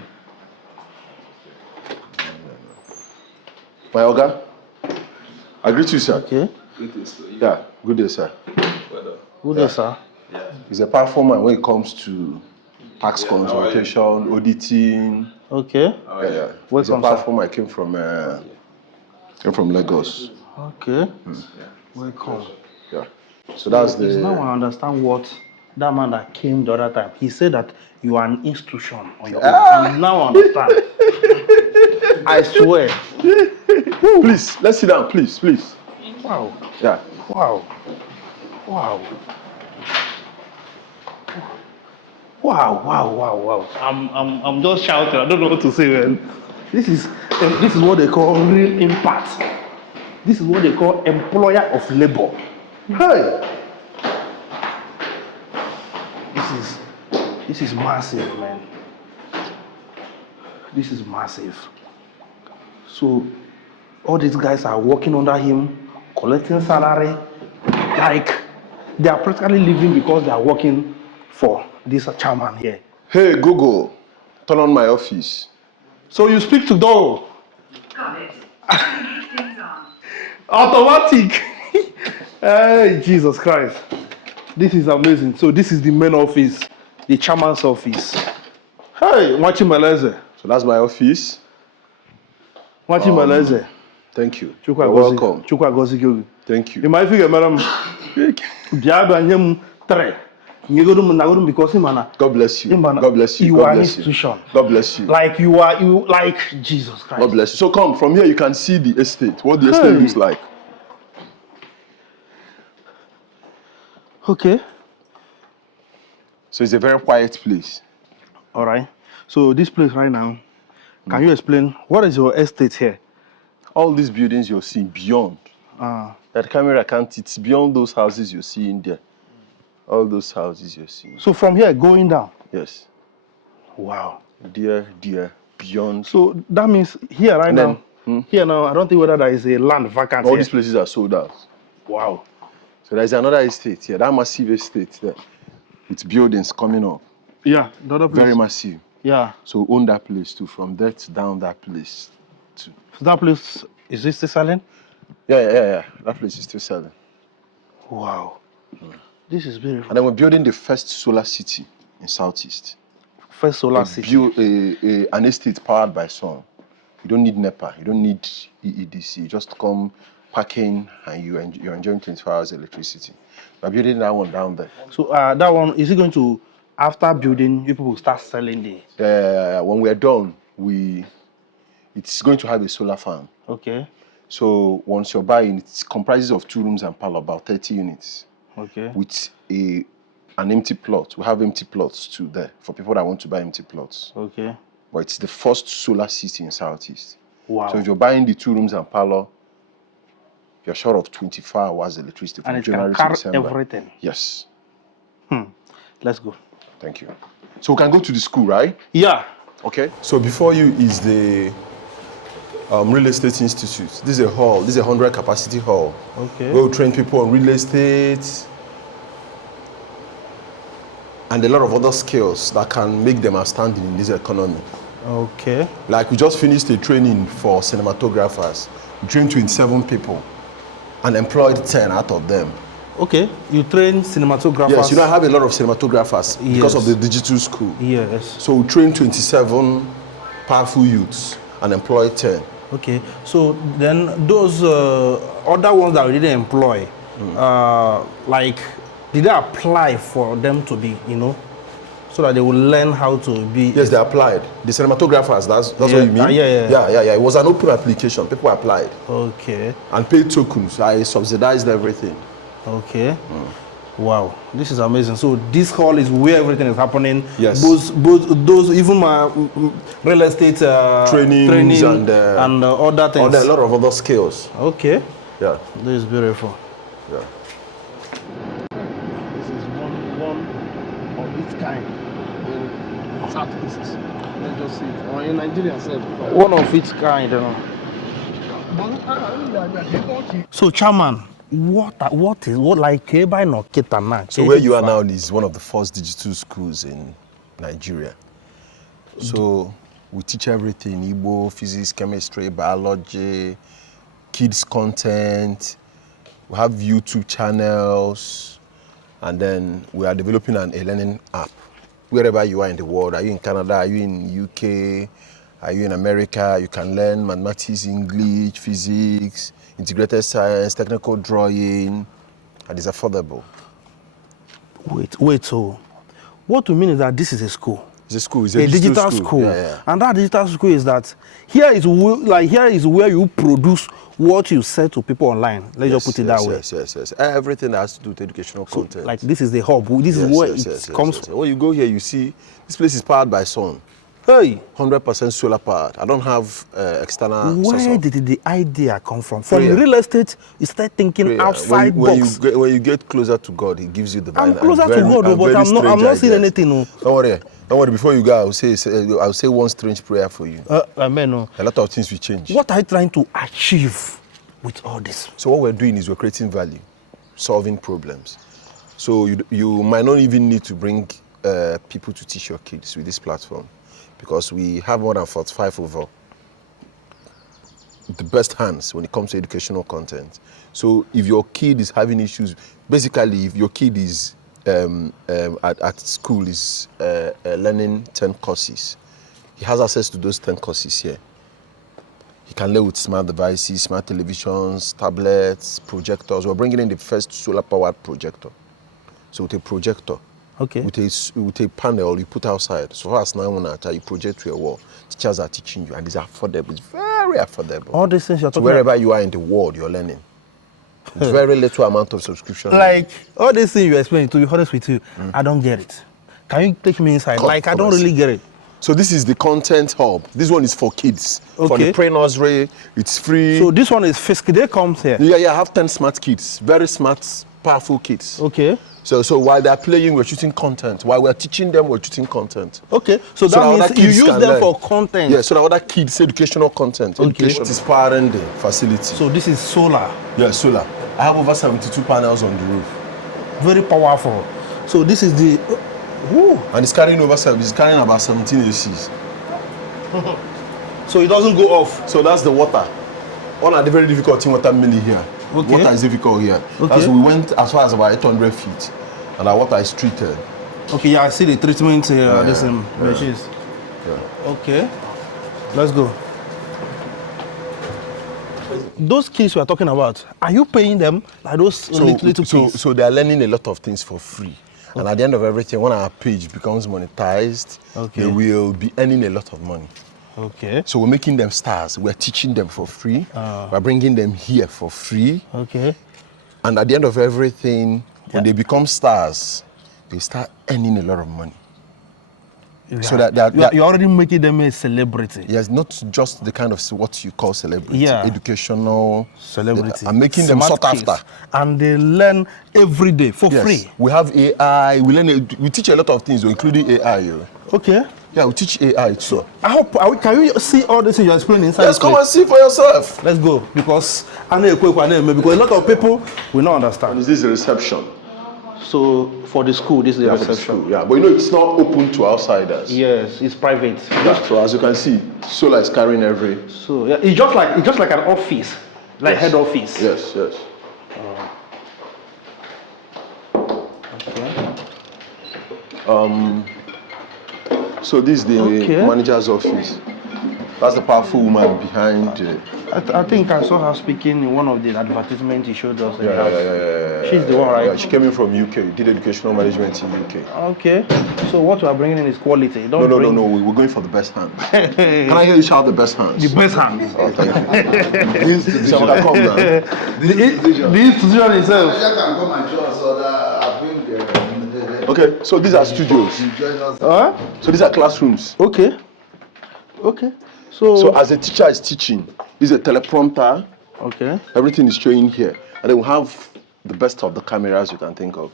My Oga, I greet you, sir. Okay. Yeah, good day, sir. Good day, sir. He's a powerful man when it comes to tax consultation, auditing. Okay. Yeah. He's a Welcome, powerful sir. man. Came from Lagos. Okay. Welcome. Yeah. So that's It's now I the. understand what that man that came the other time. He said that you are an institution on your own. And now I understand. I swear. Please, let's sit down, please. Wow. Yeah. Wow. Wow. Wow. I'm just shouting. I don't know what to say, man. This is what they call real impact. This is what they call employer of labor. Hey. This is massive, man. This is massive. So all these guys are working under him, collecting salary. Like they are practically living because they are working for this chairman here. Hey, Google, turn on my office. So you speak to Doro. Got it. Things on. Automatic. Hey, Jesus Christ. This is amazing. So this is the main office, the chairman's office. Hey, watching Malaysia. So that's my office. Watching Malaysia. Thank you. You're welcome. welcome. Thank you. You might figure, madam. Because God bless you. Imana, God bless you. you God are an bless you. institution. God bless you. Like like Jesus Christ. God bless you. So come from here, you can see the estate. What the estate looks like. Okay. So it's a very quiet place. All right. So this place right now, can you explain what is your estate here? All these buildings you're seeing beyond. That camera can't. It's beyond those houses you're seeing there. All those houses you're seeing. So from here going down. Yes. Wow. Dear, beyond. So that means here right now. Here now, I don't think whether there is a land vacant. All here. these places are sold out. Wow. So there's another estate here. That massive estate there, with buildings coming up. Yeah, the other place. Very massive. Yeah. So own that place too. From there to down that place too. So that place, is it still selling? Yeah. That place is still selling. Wow. This is beautiful. And then we're building the first solar city in Southeast. First solar city. Build an estate powered by sun. You don't need NEPA. You don't need EEDC. You just come, park in, and you're enjoying 24 hours electricity. We're building that one down there. So that one, is it going to, after building, you people will start selling the... When we're done, it's going to have a solar farm. Okay. So once you're buying, it comprises of 2 rooms and parlor, about 30 units. Okay. With an empty plot. We have empty plots too there for people that want to buy empty plots. Okay. But it's the first solar city in Southeast. Wow. So if you're buying the 2 rooms and parlor, you're short of 24 hours electricity from And it January can to carry December. everything. Yes. Let's go. Thank you. So we can go to the school, right? Yeah. Okay. So before you is the Real Estate Institute. This is a hall. This is a 100 capacity hall. Okay. Where we train people on real estate and a lot of other skills that can make them outstanding in this economy. Okay. Like we just finished a training for cinematographers. We trained 27 people and employed 10 out of them. Okay. You train cinematographers? Yes, I have a lot of cinematographers because of the digital school. Yes. So we trained 27 powerful youths and employed 10. Okay. So then those other ones that we didn't employ, like, did they apply for them to be, so that they will learn how to be? Yes, they applied. The cinematographers, that's what you mean? Yeah. It was an open application. People applied. Okay. And paid tokens. I subsidized everything. Okay. Wow, this is amazing. So this hall is where everything is happening. Yes. Both those, even my real estate training and other things. a lot of other skills. Okay. Yeah. This is beautiful. Yeah. This is one of its kind in Southeast. Let's just see it. Or in Nigeria itself. One of its kind. So, Chairman, what like Ekweoba no kita na? So where you are now is one of the first digital schools in Nigeria. So we teach everything: Igbo, physics, chemistry, biology, kids content. We have YouTube channels, and then we are developing an e-learning app. Wherever you are in the world, are you in Canada, are you in UK, are you in America, you can learn mathematics, English, physics, integrated science, technical drawing, and it's affordable. Wait, so what you mean is that this is a school? It's a school, it's a digital school. Yeah. And that digital school is that here is where you produce what you sell to people online. Let's just put it that way. Yes. Everything that has to do with educational content. Like this is the hub. This is where it comes from. When you go here, you see this place is powered by sun. Hey, 100% solar powered. I don't have external. Where did the idea come from? From real estate, you start thinking outside box. When you get closer to God, He gives you the. I'm closer to God, but I'm not seeing anything. No. Don't worry. Before you go, I'll say one strange prayer for you. Amen. No. A lot of things will change. What are you trying to achieve with all this? So what we're doing is we're creating value, solving problems. So you might not even need to bring people to teach your kids with this platform, because we have more than 45 of the best hands when it comes to educational content. So if your kid is having issues, basically if your kid is at school is learning 10 courses, he has access to those 10 courses here. He can learn with smart devices, smart televisions, tablets, projectors. We're bringing in the first solar-powered projector. So with a projector, with a panel you put outside, so far as 9 you project to your wall. Teachers are teaching you, and it's affordable. It's very affordable. All these things you're talking wherever you are in the world, you're learning. It's very little amount of subscription. Like all these things you explain, to be honest with you, I don't get it. Can you take me inside? I don't really get it. So this is the content hub. This one is for kids. For the pre-nursery, it's free. So this one is fiscal. They come here. Yeah. I have 10 smart kids. Very smart, powerful kids. Okay. So while they're playing, we're shooting content. While we're teaching them, we're shooting content. Okay. So that means you use them for content. Yeah. So that other kids educational content. Okay. Education is powering the facility. So this is solar. Yeah, solar. I have over 72 panels on the roof. Very powerful. So this is the. And it's carrying about 17 ACs. So it doesn't go off. So that's the water. One of the very difficult thing water mainly here. Okay. Water is difficult here. Okay. As we went as far as about 800 feet, and our water is treated. Okay, yeah, I see the treatment machines. Yeah. Okay, let's go. Those kids we are talking about, are you paying them like those little kids? So they are learning a lot of things for free. Okay. And at the end of everything, when our page becomes monetized, they will be earning a lot of money. Okay. So we're making them stars. We're teaching them for free. We're bringing them here for free. Okay. And at the end of everything, when they become stars, they start earning a lot of money. Yeah. So that you're already making them a celebrity. Yes, not just the kind of what you call celebrity. Yeah. Educational celebrity. I'm making them sought after. And they learn every day for free. We have AI. We teach a lot of things, including AI. Okay. Yeah, we teach AI too. So I hope can you see all this you're explaining inside? Yes, come and see for yourself. Let's go, because I know because a lot of people will not understand. Is this the reception? So for the school, this is the reception. Yeah, but it's not open to outsiders. Yes, it's private. Yeah, so as you can see, solar is carrying every. So yeah, it's just like an office, like head office. Yes. Okay. So this is the manager's office. That's the powerful woman behind. I think I saw her speaking in one of the advertisements he showed us. Yeah. She's the one, right? Yeah, she came in from UK. Did educational management in UK. Okay. So what we are bringing in is quality. No. We're going for the best hands. Can I hear you shout the best hands? The best hands. Oh, thank you. The institution. The institution itself. I can go my job so that Okay, so these are studios. Huh? So these are classrooms. Okay. Okay. So as a teacher is teaching, is a teleprompter. Okay. Everything is showing here, and then we have the best of the cameras you can think of.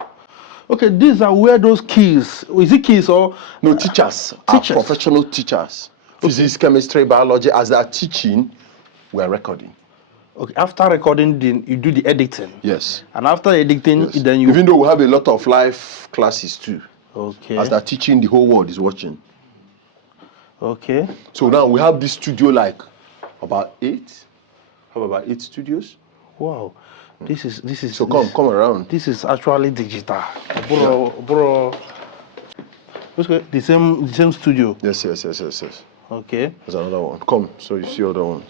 Okay, these are where those keys. Is it keys or No, teachers are professional teachers. Physics, chemistry, biology. As they are teaching, we are recording. Okay, after recording, then you do the editing. Yes. And after editing, Yes. then you. Even though we have a lot of live classes too. Okay. As they're teaching, the whole world is watching. Okay. So now we have this studio like about 8. Have about 8 studios. Wow. This is. So come around. This is actually digital. Bro. Okay. The same studio. Yes. Okay. There's another one. Come, so you see other ones.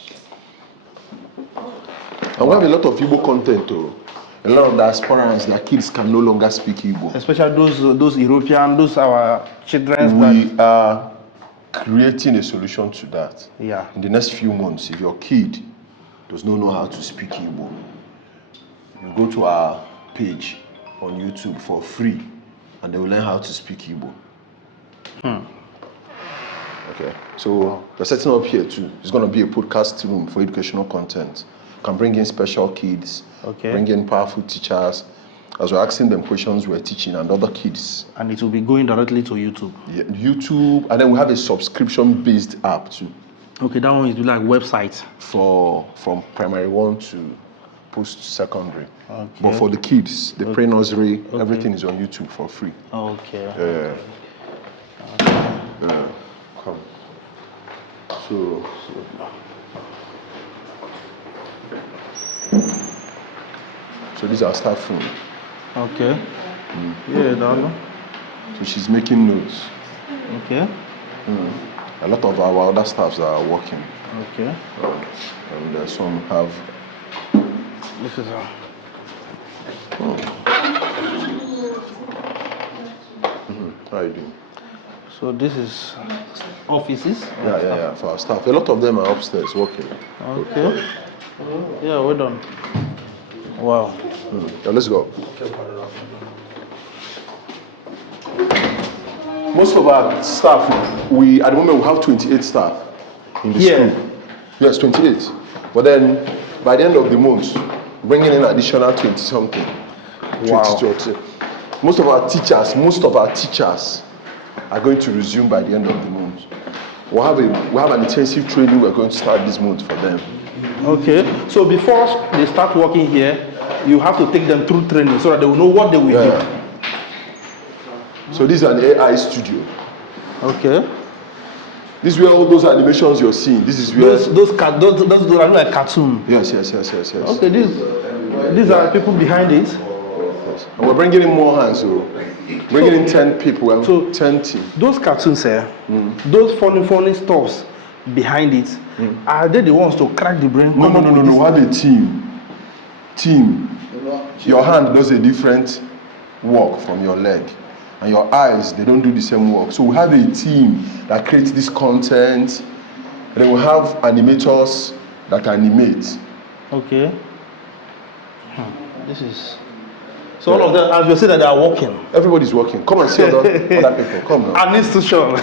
And we have a lot of Igbo content too. A lot of diasporans, their kids can no longer speak Igbo. Especially those European, those our children. We are creating a solution to that. Yeah. In the next few months, if your kid does not know how to speak Igbo, you go to our page on YouTube for free, and they will learn how to speak Igbo. Okay, so we're setting up here too. It's going to be a podcast room for educational content. You can bring in special kids, bring in powerful teachers. As we're asking them questions, we're teaching, and other kids. And it will be going directly to YouTube. Yeah, YouTube, and then we have a subscription-based app too. Okay, that one is like website. From primary 1 to post-secondary. Okay. But for the kids, the pre-nursery, everything is on YouTube for free. Okay. Yeah. Come. So these are staff room. Okay. Yeah, darling. So she's making notes. Okay. A lot of our other staffs are working. Okay. And some have. This is How are you doing? So this is offices. Yeah, for our staff. A lot of them are upstairs working. Okay. Yeah, well done. Wow. Yeah, let's go. Most of our staff, at the moment we have 28 staff in the school. Yes, 28. But then by the end of the month, bringing in additional 20 something. Wow. 20. Most of our teachers are going to resume by the end of the month. We have an intensive training we're going to start this month for them. Okay. So before they start working here, you have to take them through training so that they will know what they will do. So this is an AI studio. Okay. This is where all those animations you're seeing. This is where those are like cartoon. Yes. Okay, these are people behind it. Yes. And we're bringing in more hands, so bringing in 10 people. So 10 teams. Those cartoons here, those funny stuffs behind it, are they the ones to crack the brain? No. We have a team. Your hand does a different work from your leg. And your eyes, they don't do the same work. So we have a team that creates this content. And then we have animators that animate. Okay. This is... So all of them, as you say that they are working. Everybody's working. Come and see other people. Come now. An institution.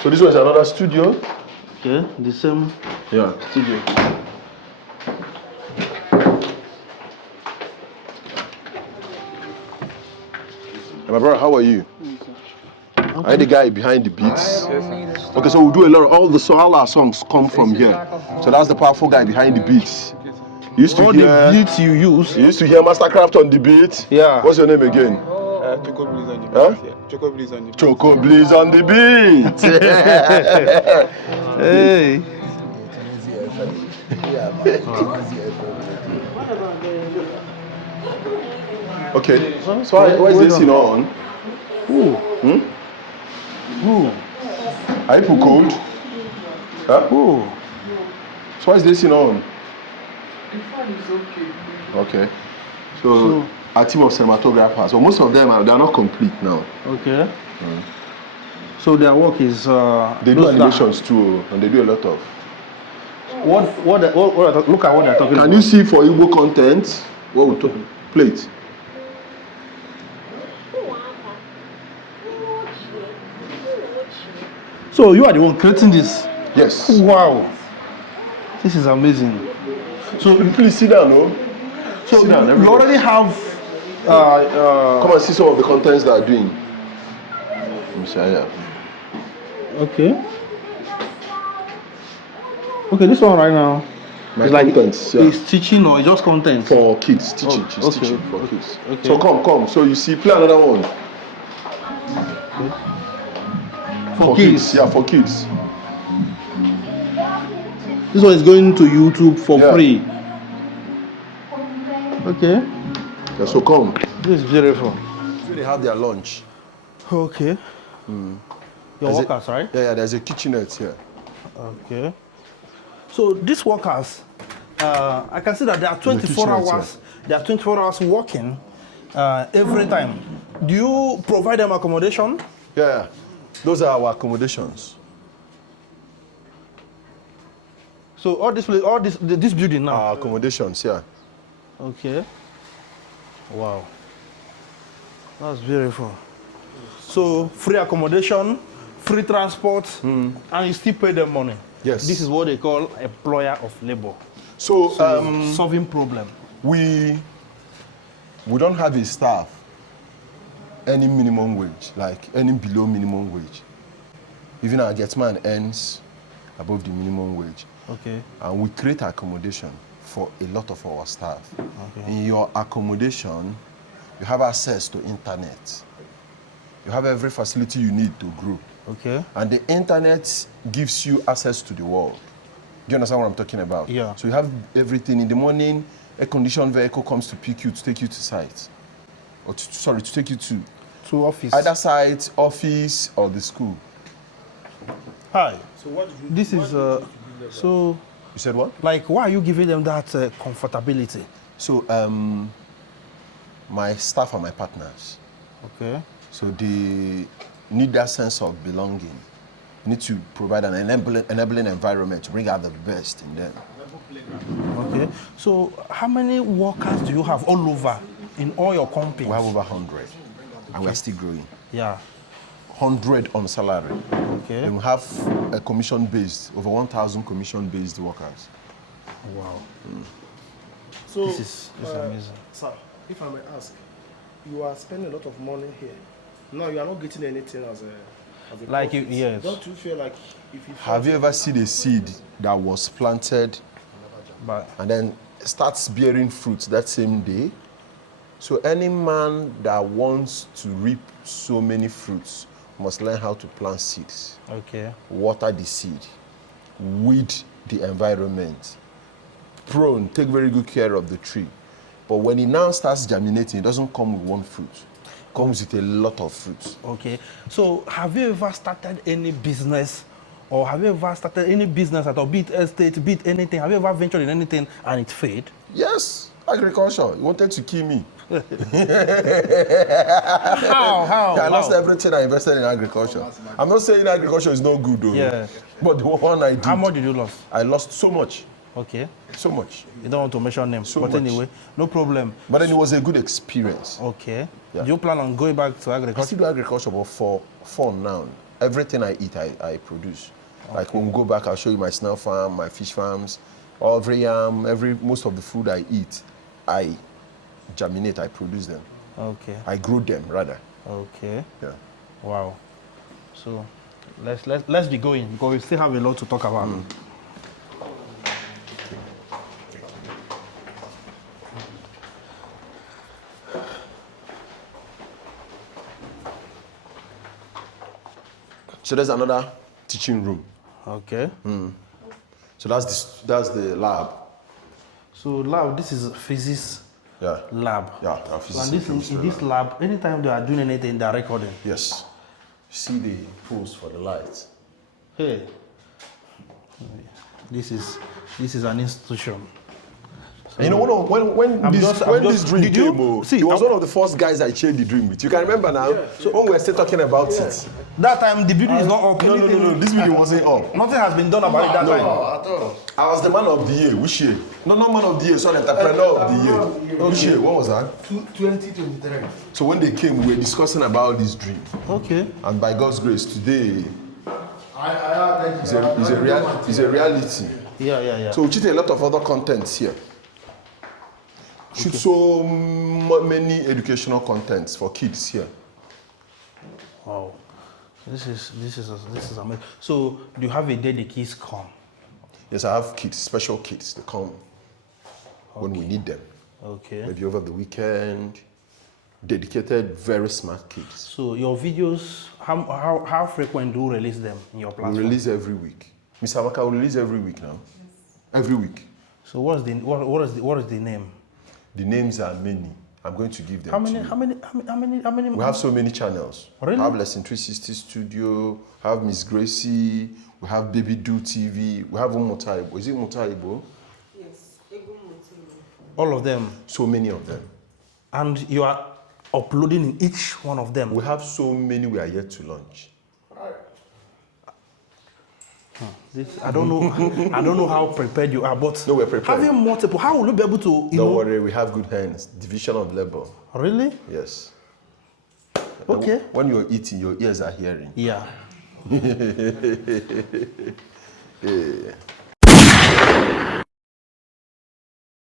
So this was another studio. Okay, the same studio. My brother, how are you? Okay. I'm the guy behind the beats. Okay, so we do a lot of all our songs come from here. So that's the powerful guy behind the beats. You used to hear the beats you use. You used to hear Mastercraft on the beat. Yeah. What's your name again? Choco Blaze on the beat. Yeah. Choco Blaze on the beat. Choco Blaze on the beat. Hey. Okay. So why is this thing on? Ooh. Ooh. Are you cold? Huh? Ooh. So why is this thing on? The fan is okay. Okay. So our team of cinematographers, but most of them they are not complete now. Okay. So their work is they do animations too, and they do a lot of. look at what they're talking about. Can you see for Igbo content? What we talk? Play it. So you are the one creating this? Yes. Wow. This is amazing. So please sit down, no? So sit down, you already have come and see some of the contents they are doing. Let me see, yeah. Okay. Okay, this one right now. My it's like contents, yeah. It's teaching or just content? For kids, teaching. Oh, She's okay, teaching for okay, kids. okay. So come. So you see, play another one. Okay. For kids. Yeah, for kids. This one is going to YouTube for Yeah. free. Okay. Yeah, so come. This is beautiful. So they have their lunch. Okay. Your workers, right? Yeah, there's a kitchenette here. Okay. So these workers, I can see that they are 24 hours. They are 24 hours working every time. Do you provide them accommodation? Yeah. Those are our accommodations. So all this building now. Our accommodations, yeah. Okay. Wow. That's beautiful. So free accommodation, free transport, and you still pay them money. Yes. This is what they call employer of labor. So solving problem. we don't have a staff any minimum wage, like any below minimum wage. Even our getman earns above the minimum wage. Okay. And we create accommodation for a lot of our staff. Okay. In your accommodation, you have access to internet. You have every facility you need to grow. Okay. And the internet gives you access to the world. Do you understand what I'm talking about? Yeah. So you have everything. In the morning, a conditioned vehicle comes to pick you, to take you to site. Or to take you to office. either site, office, or the school. Hi. So what did you? This is so. You said what? Like, why are you giving them that comfortability? So my staff are my partners. Okay. So they need that sense of belonging. You need to provide an enabling environment to bring out the best in them. Okay. So how many workers do you have all over in all your companies? We have over 100, and we're still growing. Yeah. 100 on salary. Okay. Then we have a commission-based, over 1,000 commission-based workers. Wow. So, This is amazing. Sir, if I may ask, you are spending a lot of money here. Now you are not getting anything as a Like profit. yes. Don't you feel like if you Have you ever seen a seed that was planted But and then starts bearing fruit that same day? So any man that wants to reap so many fruits must learn how to plant seeds, okay. water the seed, weed the environment, take very good care of the tree. But when it now starts germinating, it doesn't come with one fruit. It comes with a lot of fruits. Okay. So have you ever started any business, or have you ever started any business at all, be it estate, be it anything? Have you ever ventured in anything and it failed? Yes, agriculture. You wanted to kill me. How? I lost everything I invested in agriculture. I'm not saying agriculture is not good though. Yeah. But the one I did, How much did you lose? I lost so much. Okay. So much. You don't want to mention names, So but much. anyway, no problem. But then it was a good experience. Okay. Yeah. Do you plan on going back to I agriculture? still do agriculture, but for fun now. Everything I eat, I produce. Like when we go back, I'll show you my snail farm, my fish farms, most of the food I eat, I germinate, I produce them. Okay. I grow them rather. Okay. Yeah. Wow. So let's be going because we still have a lot to talk about. So there's another teaching room. Okay. So that's the lab. So lab, this is physics Yeah. lab. Yeah, our So physics and and this chemistry in this lab, anytime they are doing anything, they are recording. Yes. See the poles for the lights. Hey, this is an institution. And you know, when this dream did you- came, oh, see, he was I'm- one of the first guys I shared the dream with. You can remember now, when we were still talking about it. That time the video is not up. No, this video wasn't up. Nothing has been done about it that time. At all. I was the man of the year. Which year? No, not man of the year, sorry, entrepreneur of the year. Which year? What was that? 2023. So when they came, we were discussing about this dream. Okay. And by God's grace, today I is a reality. Yeah. So we shoot a lot of other contents here. Shoot so many educational contents for kids here. Wow. This is amazing. So do you have a day the kids come? Yes, I have kids, special kids. They come when we need them. Okay. Maybe over the weekend. Dedicated, very smart kids. So your videos, how frequent do you release them in your We platform? release every week. Mr. Awka will release every week now. Every week. So what is the name? The names are many. I'm going to give them How to many? you. We have so many channels. Really? We have Lesson360 Studio, we have Miss Gracie, we have Baby Do TV, we have Umotaibo. Is it Umotaibo? Yes, All of them. So many of them. And you are uploading in each one of them. We have so many we are yet to launch. I don't know how prepared you are, but No, we're prepared. having multiple, how will you be able to, you Don't know? worry, we have good hands. Division of labor. Really? Yes. Okay. When you're eating, your ears are hearing. Yeah. Yeah.